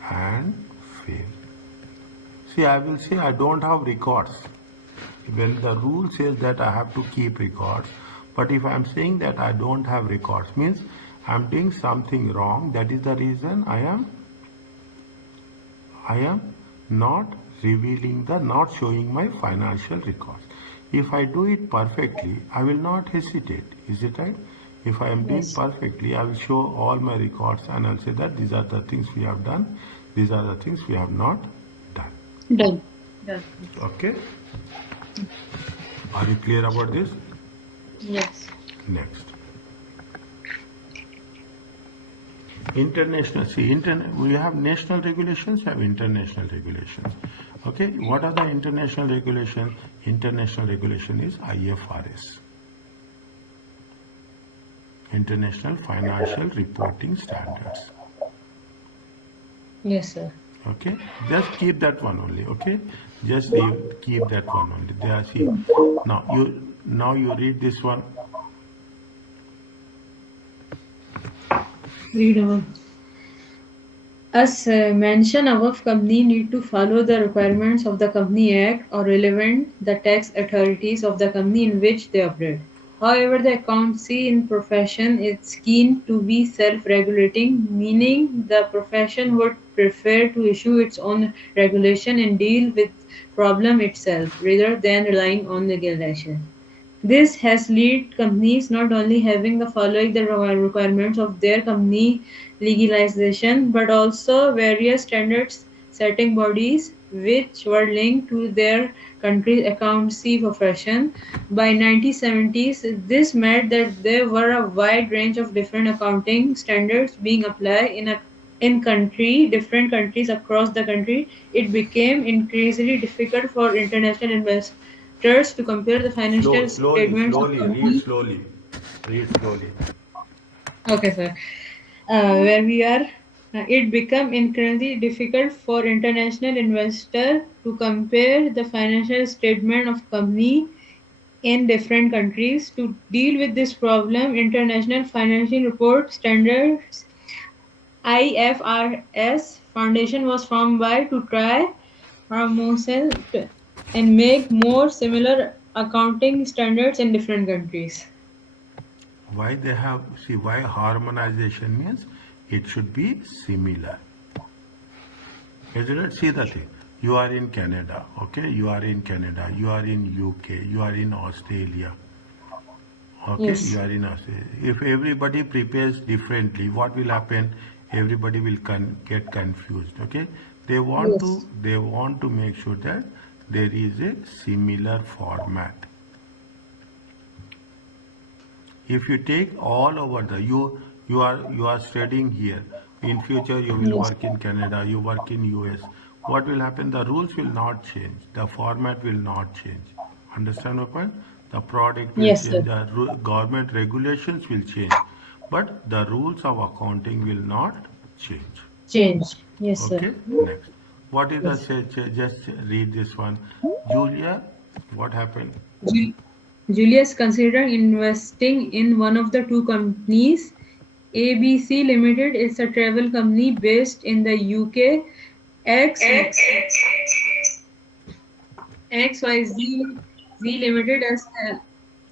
and fair. See, I will say I don't have records. When the rule says that I have to keep records, but if I am saying that I don't have records, means I am doing something wrong. That is the reason I am not not showing my financial records. If I do it perfectly, I will not hesitate. Is it right? If I am doing Yes. perfectly, I will show all my records and I'll say that these are the things we have done, these are the things we have not done. Done. Yes. Okay. Are you clear about this? Yes. Next. International, see, we have national regulations, have international regulations. Okay, what are the international regulations? International regulation is IFRS, International Financial Reporting Standards. Yes, sir. Okay, just keep that one only. Okay, just keep that one only. They are, see, now you read this one. Read on. As mentioned above, company need to follow the requirements of the Company Act or relevant the tax authorities of the company in which they operate. However, the accountancy in profession is keen to be self-regulating, meaning the profession would prefer to issue its own regulation and deal with problem itself rather than relying on regulation. This has led companies not only having the following the requirements of their company legalization, but also various standards setting bodies which were linked to their country's accountancy profession. By 1970s, this meant that there were a wide range of different accounting standards being applied in different countries across the country. It became increasingly difficult for international investors to compare the financial statements of Read companies. slowly, read slowly. Okay, sir. Where we are, it become increasingly difficult for international investor to compare the financial statement of company in different countries. To deal with this problem, International Financial Report Standards IFRS Foundation was formed by to try promotion and make more similar accounting standards in different countries. Why they have, see, why harmonization means it should be similar. Isn't it? See the thing. You are in Canada, okay? You are in Canada. You are in UK. You are in Australia. Okay, you Yes. are in Australia. If everybody prepares differently, what will happen? Everybody will get confused. Okay, Yes. they want to make sure that there is a similar format. If you take all over the you are studying here, in future you will Yes. work in Canada, you work in US, what will happen? The rules will not change, the format will not change. Understand my point? The product will Yes, sir. change, the government regulations will change, but the rules of accounting will not change. Change. Yes, sir. Okay, next. What is the Yes. just read this one. Julia, what happened? Ju- Julius considered investing in one of the two companies. ABC Limited is a travel company based in the UK. X XYZ Z Limited as an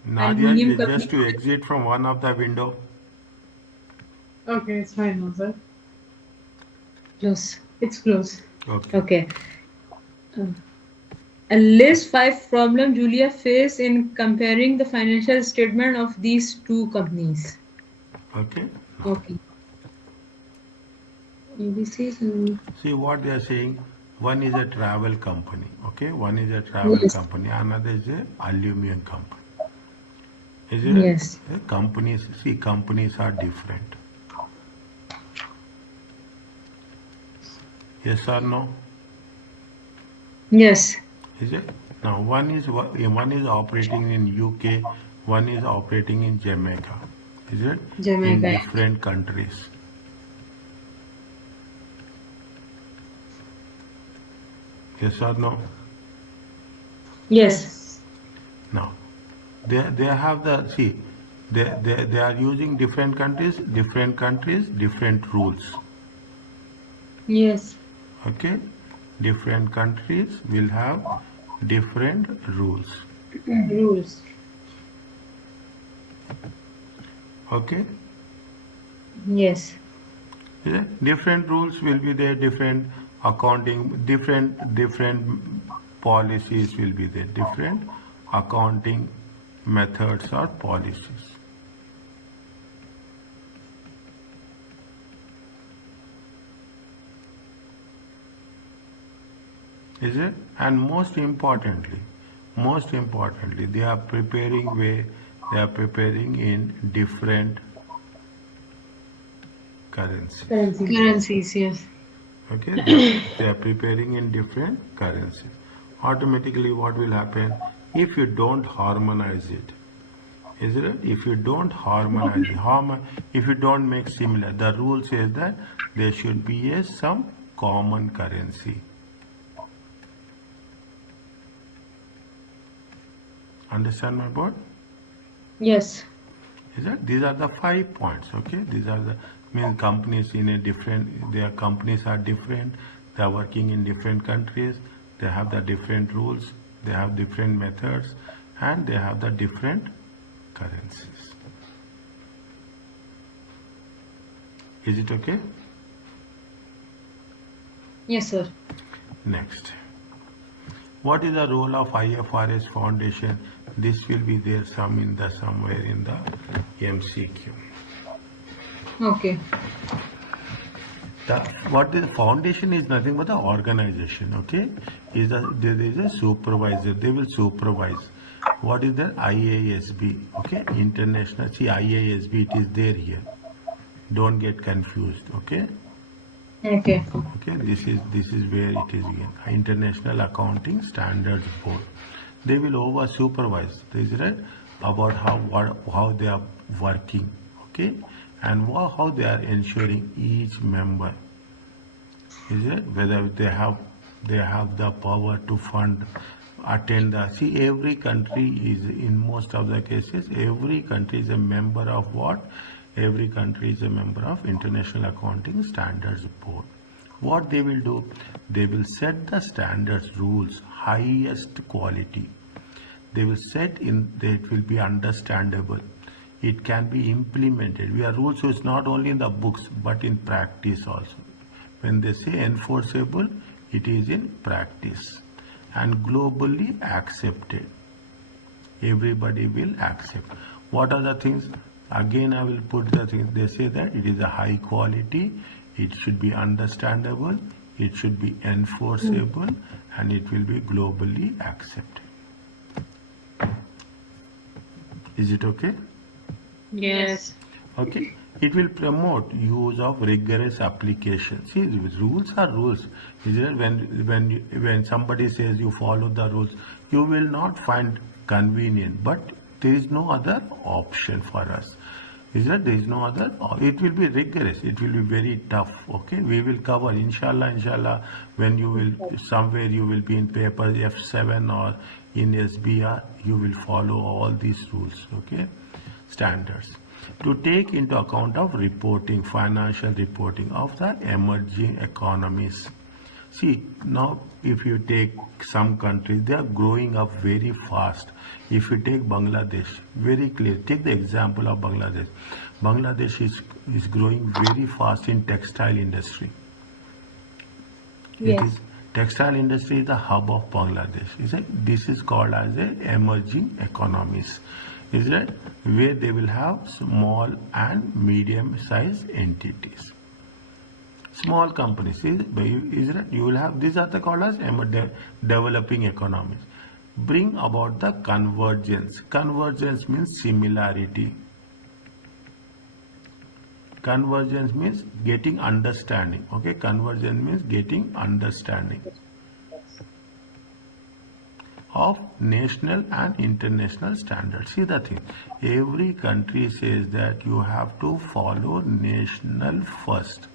Nadia, aluminium just company. to exit from one of the window. Okay, it's fine now, sir. Close. It's close. Okay. Okay. A list five problem Julia faced in comparing the financial statement of these two companies. Okay. Now, Okay. ABC is see what they are saying. One is a travel company. Okay. One is a travel yes. company. Another is a aluminum company. Is it? Yes. Companies. See, companies are different. Yes or no? Yes. Is it? Now, one is operating in UK. One is operating in Jamaica. Is it? In Jamaica. different countries. Yes or no? Yes. Yes. Now, they have the, see, they are using different rules. Yes. Okay, different countries will have different rules. Rules. Okay, Yes. different rules will be there, different accounting, different policies will be there, different accounting methods or policies. Is it? And most importantly, they are preparing in different currencies. Currencies, yes. Okay, they are preparing in different currencies. Automatically, what will happen if you don't harmonize it? Is it? If you don't harmonize it, if you don't make similar, the rule says that there should be some common currency. Understand my point? Yes. Is that these are the 5 points? Okay, these are the mean companies in a different. Their companies are different. They are working in different countries. They have the different rules. They have different methods, and they have the different currencies. Is it okay? Yes, sir. Next. What is the role of IFRS Foundation? This will be there somewhere in the MCQ. Okay. What the foundation is nothing but the organization. Okay, there is a supervisor. They will supervise. What is that? IASB. Okay, international. See, IASB. It is there here. Don't get confused. Okay. Okay. Okay, this is where it is again. International Accounting Standards Board. They will over supervise. Is right about how they are working. Okay, and how they are ensuring each member. Is it whether they have the power to fund, attend the. See, every country is in most of the cases. Every country is a member of what? Every country is a member of International Accounting Standards Board. What they will do? They will set the standards, rules, highest quality. They will set in that it will be understandable. It can be implemented. We are rules, so it's not only in the books but in practice also. When they say enforceable, it is in practice and globally accepted. Everybody will accept. What are the things? Again, I will put the things. They say that it is a high quality, it should be understandable, it should be enforceable, and it will be globally accepted. Is it okay? Yes. Okay. It will promote use of rigorous application. See, rules are rules. Is it? When somebody says you follow the rules, you will not find convenient, but there is no other option for us. Is that there is no other? It will be rigorous. It will be very tough. Okay, we will cover inshallah. When you will somewhere you will be in paper F7 or in SBR, you will follow all these rules. Okay, standards to take into account of reporting, financial reporting of the emerging economies. See, now if you take some countries, they are growing up very fast. If you take Bangladesh, very clear, take the example of Bangladesh. Bangladesh is growing very fast in textile industry. Yes. It is textile industry is the hub of Bangladesh. Is it? This is called as a emerging economies. Is that where they will have small and medium sized entities. Small companies, is it? You will have, these are the called as developing economies. Bring about the convergence. Convergence means similarity. Convergence means getting understanding. Okay, convergence means getting understanding of national and international standards. See the thing, every country says that you have to follow national first,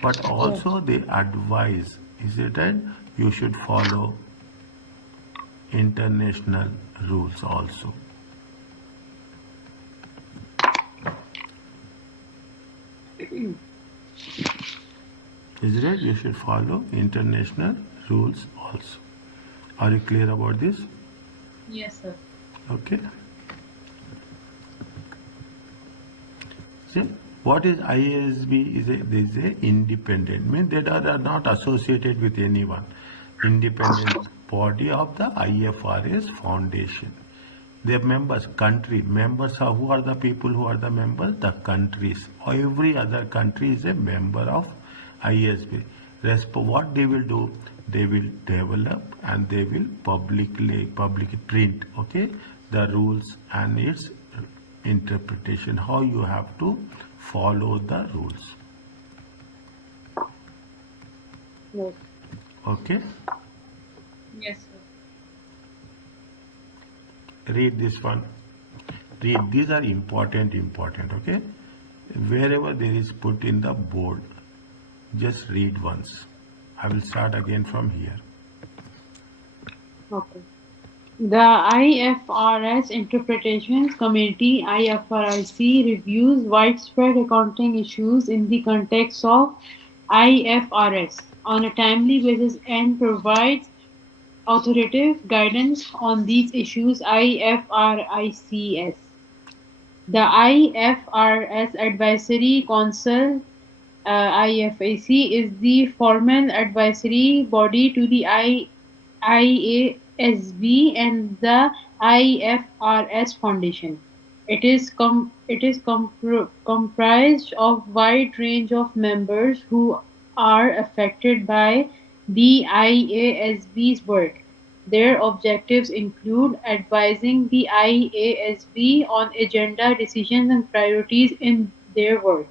but also they advise, is it right? You should follow international rules also. Is it right? You should follow international rules also. Are you clear about this? Yes, sir. Okay. See, what is IASB? Is a independent, means they are not associated with anyone. Independent body of the IFRS Foundation. Their members, country members are who are the people who are the members? The countries. Every other country is a member of IASB. What they will do, they will develop and they will publicly print, okay, the rules and its interpretation, how you have to follow the rules. Yes. Okay, Yes, sir. read this one. Read, these are important, okay. Wherever there is put in the board, just read once. I will start again from here. Okay. The IFRS Interpretations Committee (IFRIC) reviews widespread accounting issues in the context of IFRS on a timely basis and provides authoritative guidance on these issues. IFRICS. The IFRS Advisory Council IFAC is the formal advisory body to the IASB and the IFRS Foundation. It is comprised of wide range of members who are affected by the IASB's work. Their objectives include advising the IASB on agenda decisions and priorities in their work,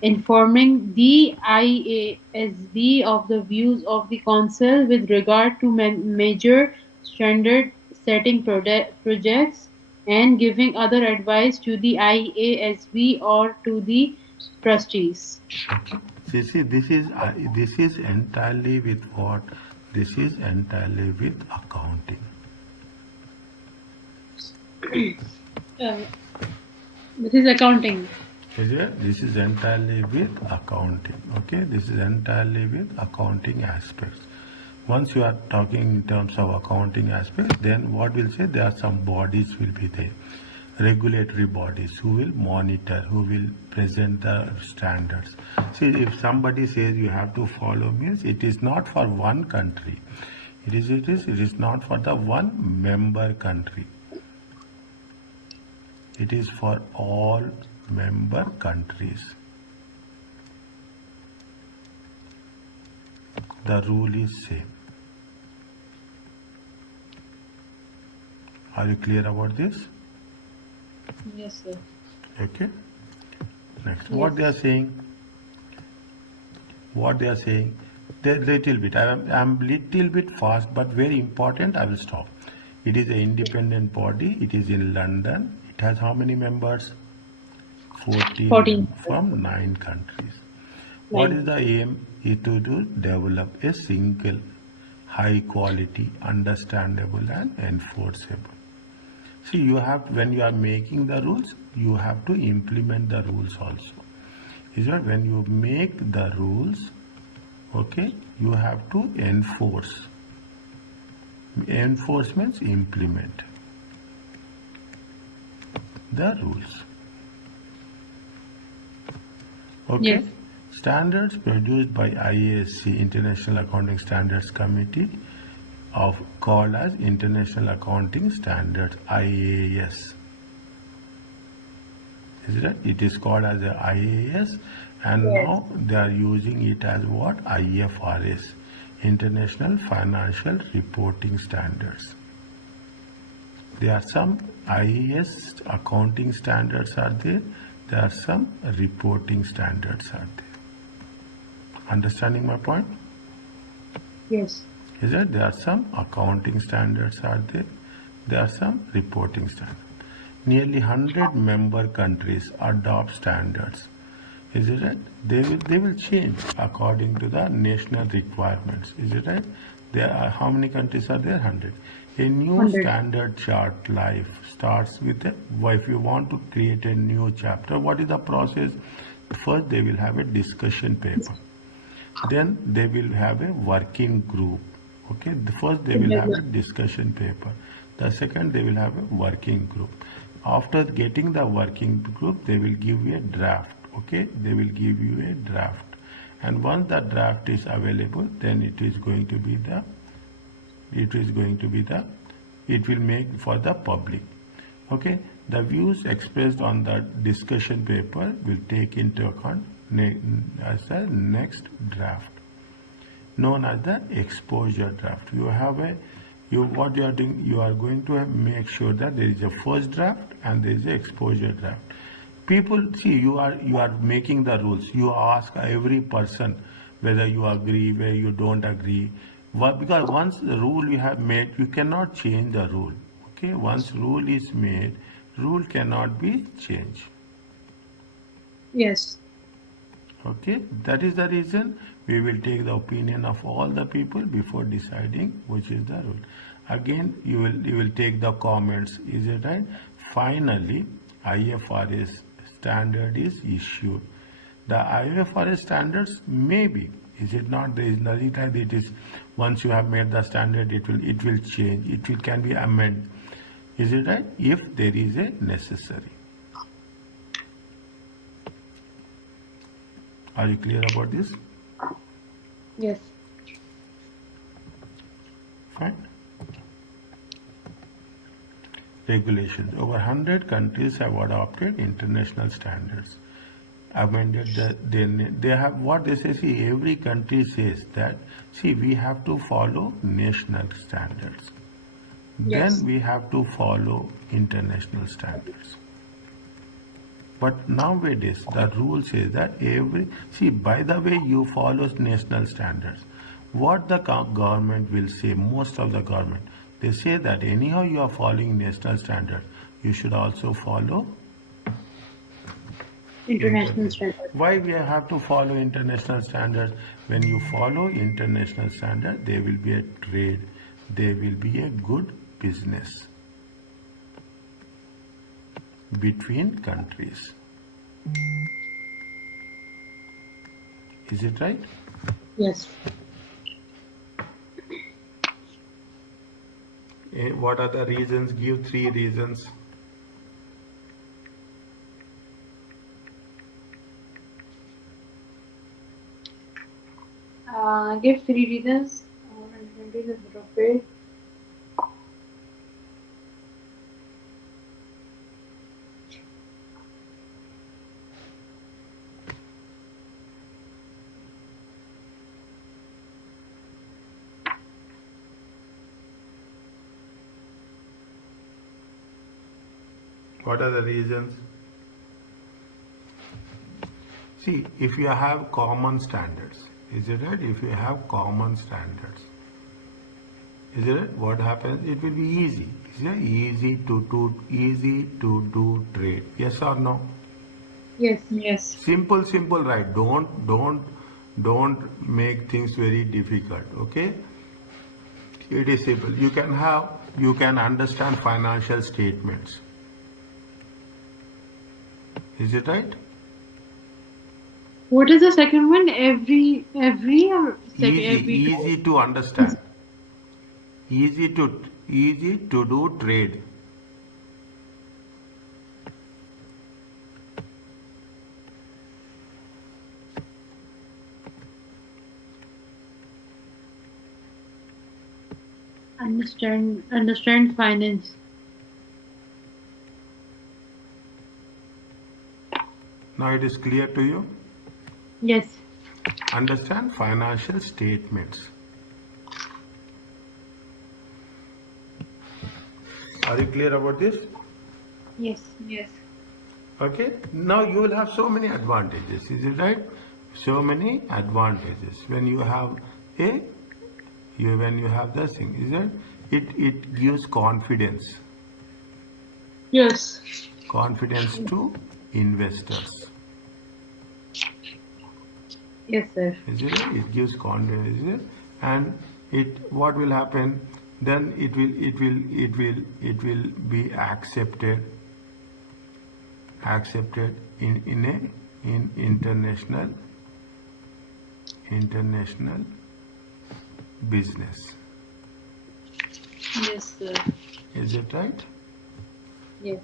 informing the IASB of the views of the Council with regard to major standard-setting projects, and giving other advice to the IASB or to the trustees. See, this is entirely with what? This is entirely with accounting. This is accounting. Is it? This is entirely with accounting. Okay, this is entirely with accounting aspects. Once you are talking in terms of accounting aspects, then what we'll say, there are some bodies will be there, regulatory bodies who will monitor, who will present the standards. See, if somebody says you have to follow, means it is not for one country. It is not for the one member country. It is for all member countries. The rule is same. Are you clear about this? Yes, sir. Okay. Next, what they are saying? What they are saying? They little bit. I'm little bit fast, but very important. I will stop. It is an independent body. It is in London. It has how many members? 14 from 9 countries. What is the aim? Is to develop a single, high quality, understandable and enforceable. See, you have, when you are making the rules, you have to implement the rules also. Is that when you make the rules, okay, you have to enforce. Enforce means implement the rules. Okay. Yes. Standards produced by IASC, International Accounting Standards Committee, called as International Accounting Standards, IAS. Is it? It is called as a IAS, and now they are using it as what? IFRS, International Financial Reporting Standards. There are some IAS accounting standards are there. There are some reporting standards are there. Understanding my point? Yes. Is that there are some accounting standards are there. There are some reporting standards. Nearly 100 member countries adopt standards. Is it right? They will change according to the national requirements. Is it right? There are, how many countries are there? 100. A new 100. standard chart life starts with a, if you want to create a new chapter, what is the process? First, they will have a discussion paper. Then they will have a working group. Okay, first they will have a discussion paper. The second, they will have a working group. After getting the working group, they will give you a draft. Okay, they will give you a draft. And once the draft is available, then it will make for the public. Okay, the views expressed on the discussion paper will take into account as a next draft. known as the exposure draft. What you are doing, you are going to make sure that there is a first draft and there is a exposure draft. People, see, you are making the rules. You ask every person whether you agree, whether you don't agree. Because once the rule you have made, you cannot change the rule. Okay, once rule is made, rule cannot be changed. Yes. Okay, that is the reason we will take the opinion of all the people before deciding which is the rule. Again, you will take the comments. Is it right? Finally, IFRS standard is issued. The IFRS standards may be. Is it not? There is nothing like it is. Once you have made the standard, it will change. It can be amended. Is it right? If there is a necessary. Are you clear about this? Yes. Fine. Regulations. Over 100 countries have adopted international standards. Amended they have what they say. See, every country says that. See, we have to follow national standards. Yes. Then we have to follow international standards. But nowadays, the rule says that by the way you follow national standards, what the government will say, most of the government, they say that anyhow you are following national standards, you should also follow International standard. Why we have to follow international standards? When you follow international standards, there will be a trade, there will be a good business between countries. Is it right? Yes. What are the reasons? Give 3 reasons. Give 3 reasons. Countries have adopted. What are the reasons? See, if you have common standards, is it right? If you have common standards, is it right? What happens? It will be easy. Is it easy to do trade? Yes or no? Yes. Yes. Simple, right? Don't make things very difficult. Okay? It is simple. You can understand financial statements. Is it right? What is the second one? Every or Easy to understand. Easy to do trade. understand finance. Now it is clear to you? Yes. Understand financial statements. Are you clear about this? Yes. Yes. Okay. Now you will have so many advantages. Is it right? So many advantages when you have when you have this thing. Is it gives confidence. Yes. Confidence to investors. Yes, sir. Is it right? It gives confidence. Is it? And what will happen? Then it will be accepted in international business. Yes, sir. Is it right? Yes.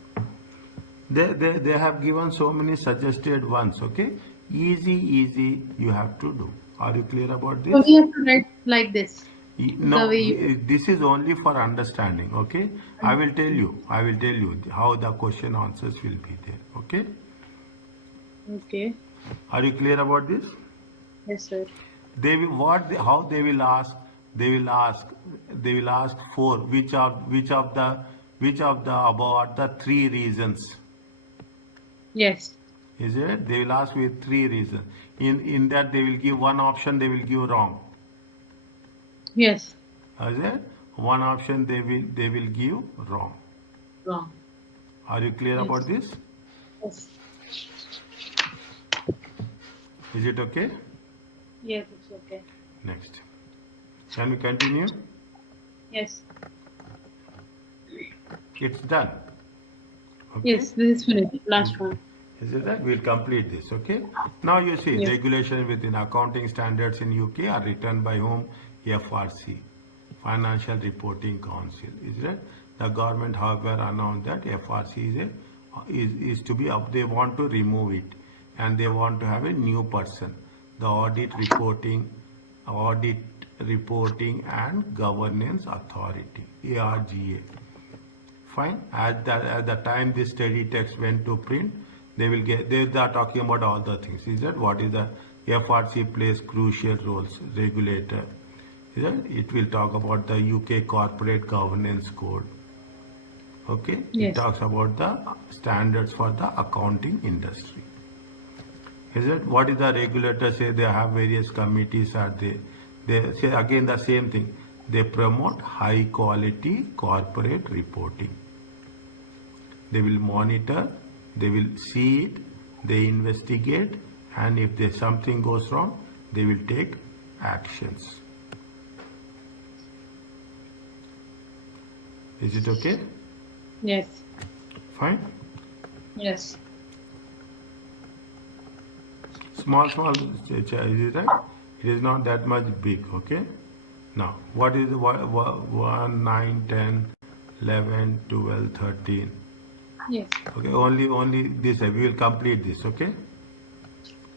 They have given so many suggested ones. Okay, easy you have to do. Are you clear about this? So we have to write like this. No, the way you- this is only for understanding. Okay, I will tell you how the question answers will be there. Okay, Okay. are you clear about this? Yes, sir. how they will ask? They will ask for which of the about the three reasons. Yes. Is it? They will ask with three reasons. In that they will give one option, they will give wrong. Yes. Is it? One option they will give wrong. Wrong. Are you clear Yes. about this? Yes. Is it okay? Yes, it's okay. Next. Can we continue? Yes. It's done. Okay? Yes, this is finished. Last one. Is it that? We'll complete this, okay? Now you see, Yes. regulations within accounting standards in UK are written by whom? FRC, Financial Reporting Council. Is it? The government, however, announced that FRC is to be up. They want to remove it, and they want to have a new person, the Audit Reporting and Governance Authority, ARGA. Fine. At the time this study text went to print, they are talking about all the things. Is that what is the FRC plays crucial roles, regulator. Is that it will talk about the UK Corporate Governance Code. Okay. Yes. It talks about the standards for the accounting industry. Is it what is the regulator say? They have various committees. They say again the same thing. They promote high quality corporate reporting. They will monitor, they will see it, they investigate, and if there's something goes wrong, they will take actions. Is it okay? Yes. Fine? Yes. Small, is it right? It is not that much big, okay? Now, what is 1, 9, 10, 11, 12, 13? Yes. Okay, only this, we will complete this, okay?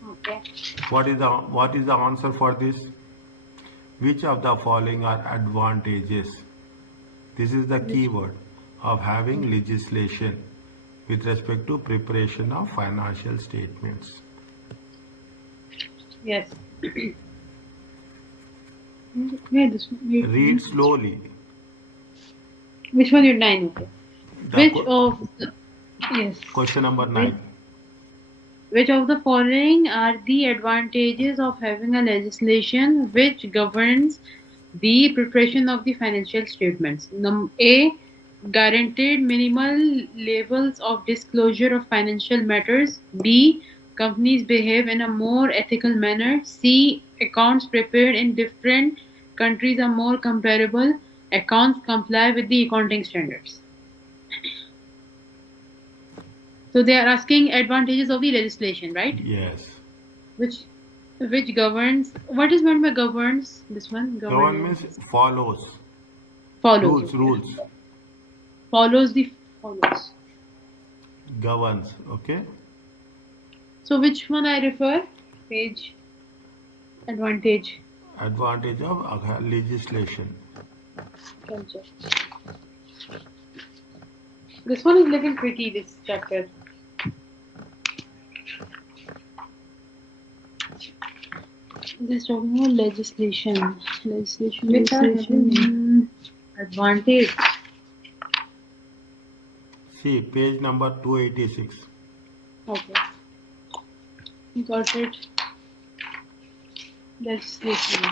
Okay. What is the answer for this? Which of the following are advantages? This is the key word of having legislation with respect to preparation of financial statements. Yes. Where this one? Read slowly. Which one? You're 9. Okay. The Which of the, yes. question number Which, 9. which of the following are the advantages of having a legislation which governs the preparation of the financial statements? A. Guaranteed minimal levels of disclosure of financial matters. B. Companies behave in a more ethical manner. C. Accounts prepared in different countries are more comparable. Accounts comply with the accounting standards. So they are asking advantages of the legislation, right? Yes. Which governs. What is meant by governs? This one Government follows. follows. Okay. Rules. Follows the follows. Governs, okay? So which one I refer? Page advantage. Advantage of legislation. Culture. This one is little tricky. This chapter. This talking about legislation. Legislation. Advantage. See, page number 286. Okay. Got it. Legislation.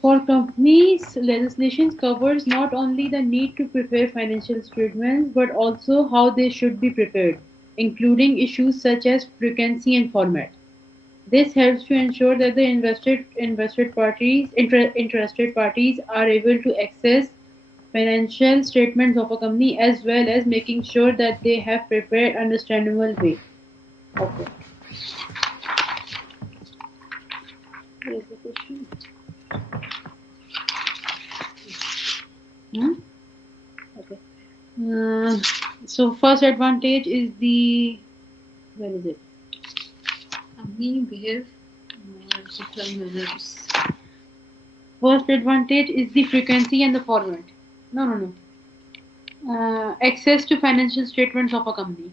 For companies, legislation covers not only the need to prepare financial statements but also how they should be prepared, including issues such as frequency and format. This helps to ensure that the interested parties are able to access financial statements of a company as well as making sure that they have prepared understandable way. Okay. Here's the question. Okay. So first advantage is the where is it? Company behave ethical manners. First advantage is the frequency and the format. No. Access to financial statements of a company.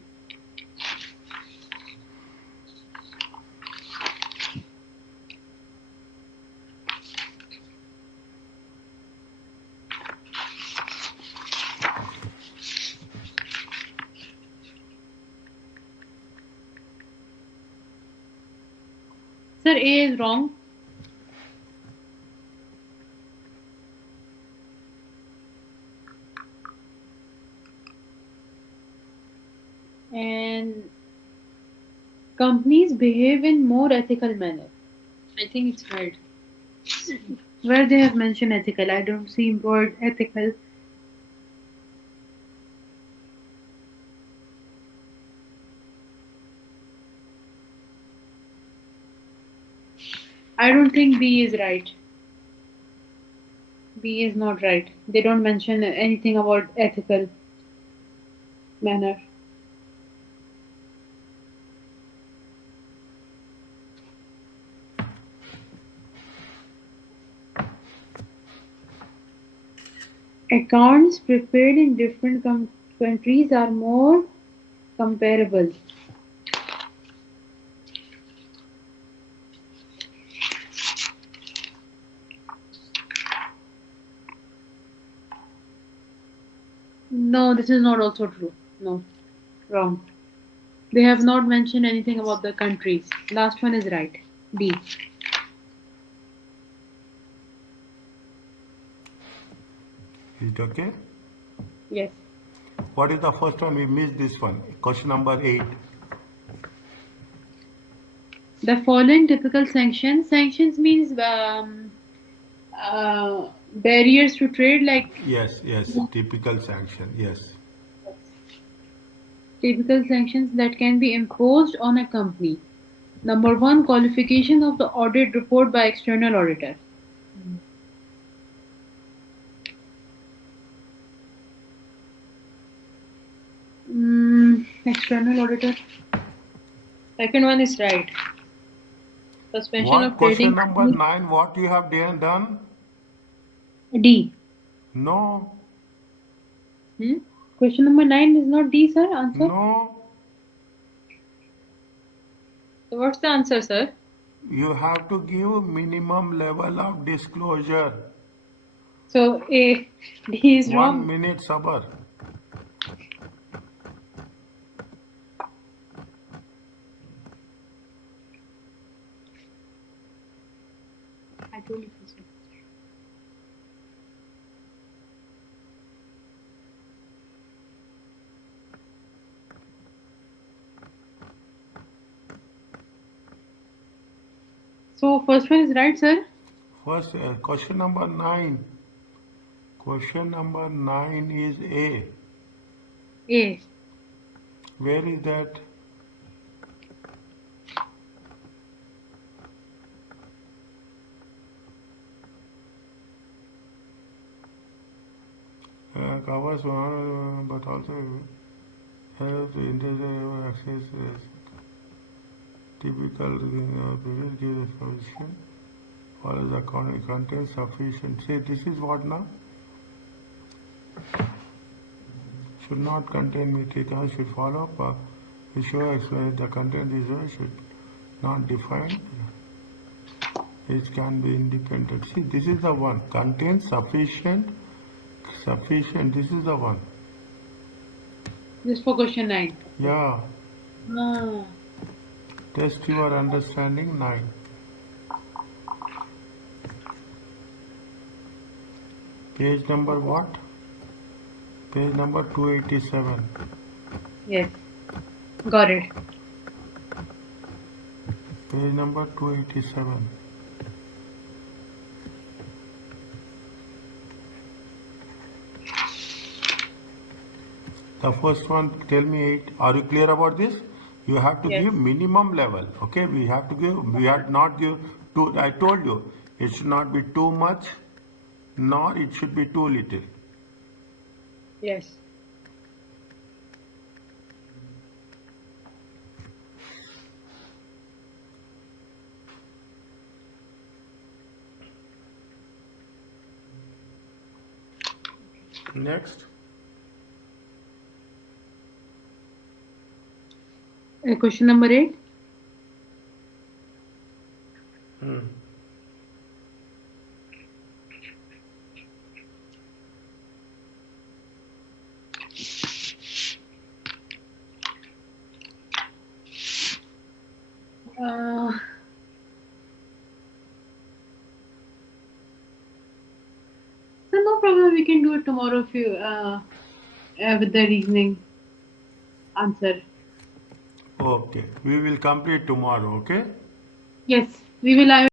Sir, A is wrong. And companies behave in more ethical manner. I think it's right. Where they have mentioned ethical, I don't see word ethical. I don't think B is right. B is not right. They don't mention anything about ethical manner. Accounts prepared in different countries are more comparable. No, this is not also true. No, wrong. They have not mentioned anything about the countries. Last one is right. D. Is it okay? Yes. What is the first one? We missed this one. Question number 8. The following typical sanctions. Sanctions means barriers to trade, like Yes, yes. Typical sanction. Yes. typical sanctions that can be imposed on a company. Number one, qualification of the audit report by external auditor. External auditor. Second one is right. Suspension What? of Question trading number company. 9. What you have done? D. No. Question number 9 is not D, sir. Answer. No. So what's the answer, sir? You have to give minimum level of disclosure. So A. D is 1 wrong. minute, sabar. I told you first. So first one is right, sir. First, question number 9. Question number 9 is A. A. Where is that? Covers one, but also have the internet access typical previous gives sufficient follows the content sufficient. Say this is what now? Should not contain material, should follow up. We show explain the content is should not define. It can be independent. See, this is the one. Contain sufficient. Sufficient. This is the one. This for question 9. Yeah. Ah. Test your understanding 9. Page number what? Page number 287. Yes. Got it. Page number 287. The first one, tell me 8. Are you clear about this? You have to Yes. give minimum level. Okay, we have to give, we have not give too, I told you, it should not be too much, nor it should be too little. Yes. Next. Question number 8. problem. We can do it tomorrow if you with the reasoning answer. Okay, we will complete tomorrow. Okay. Yes, we will. I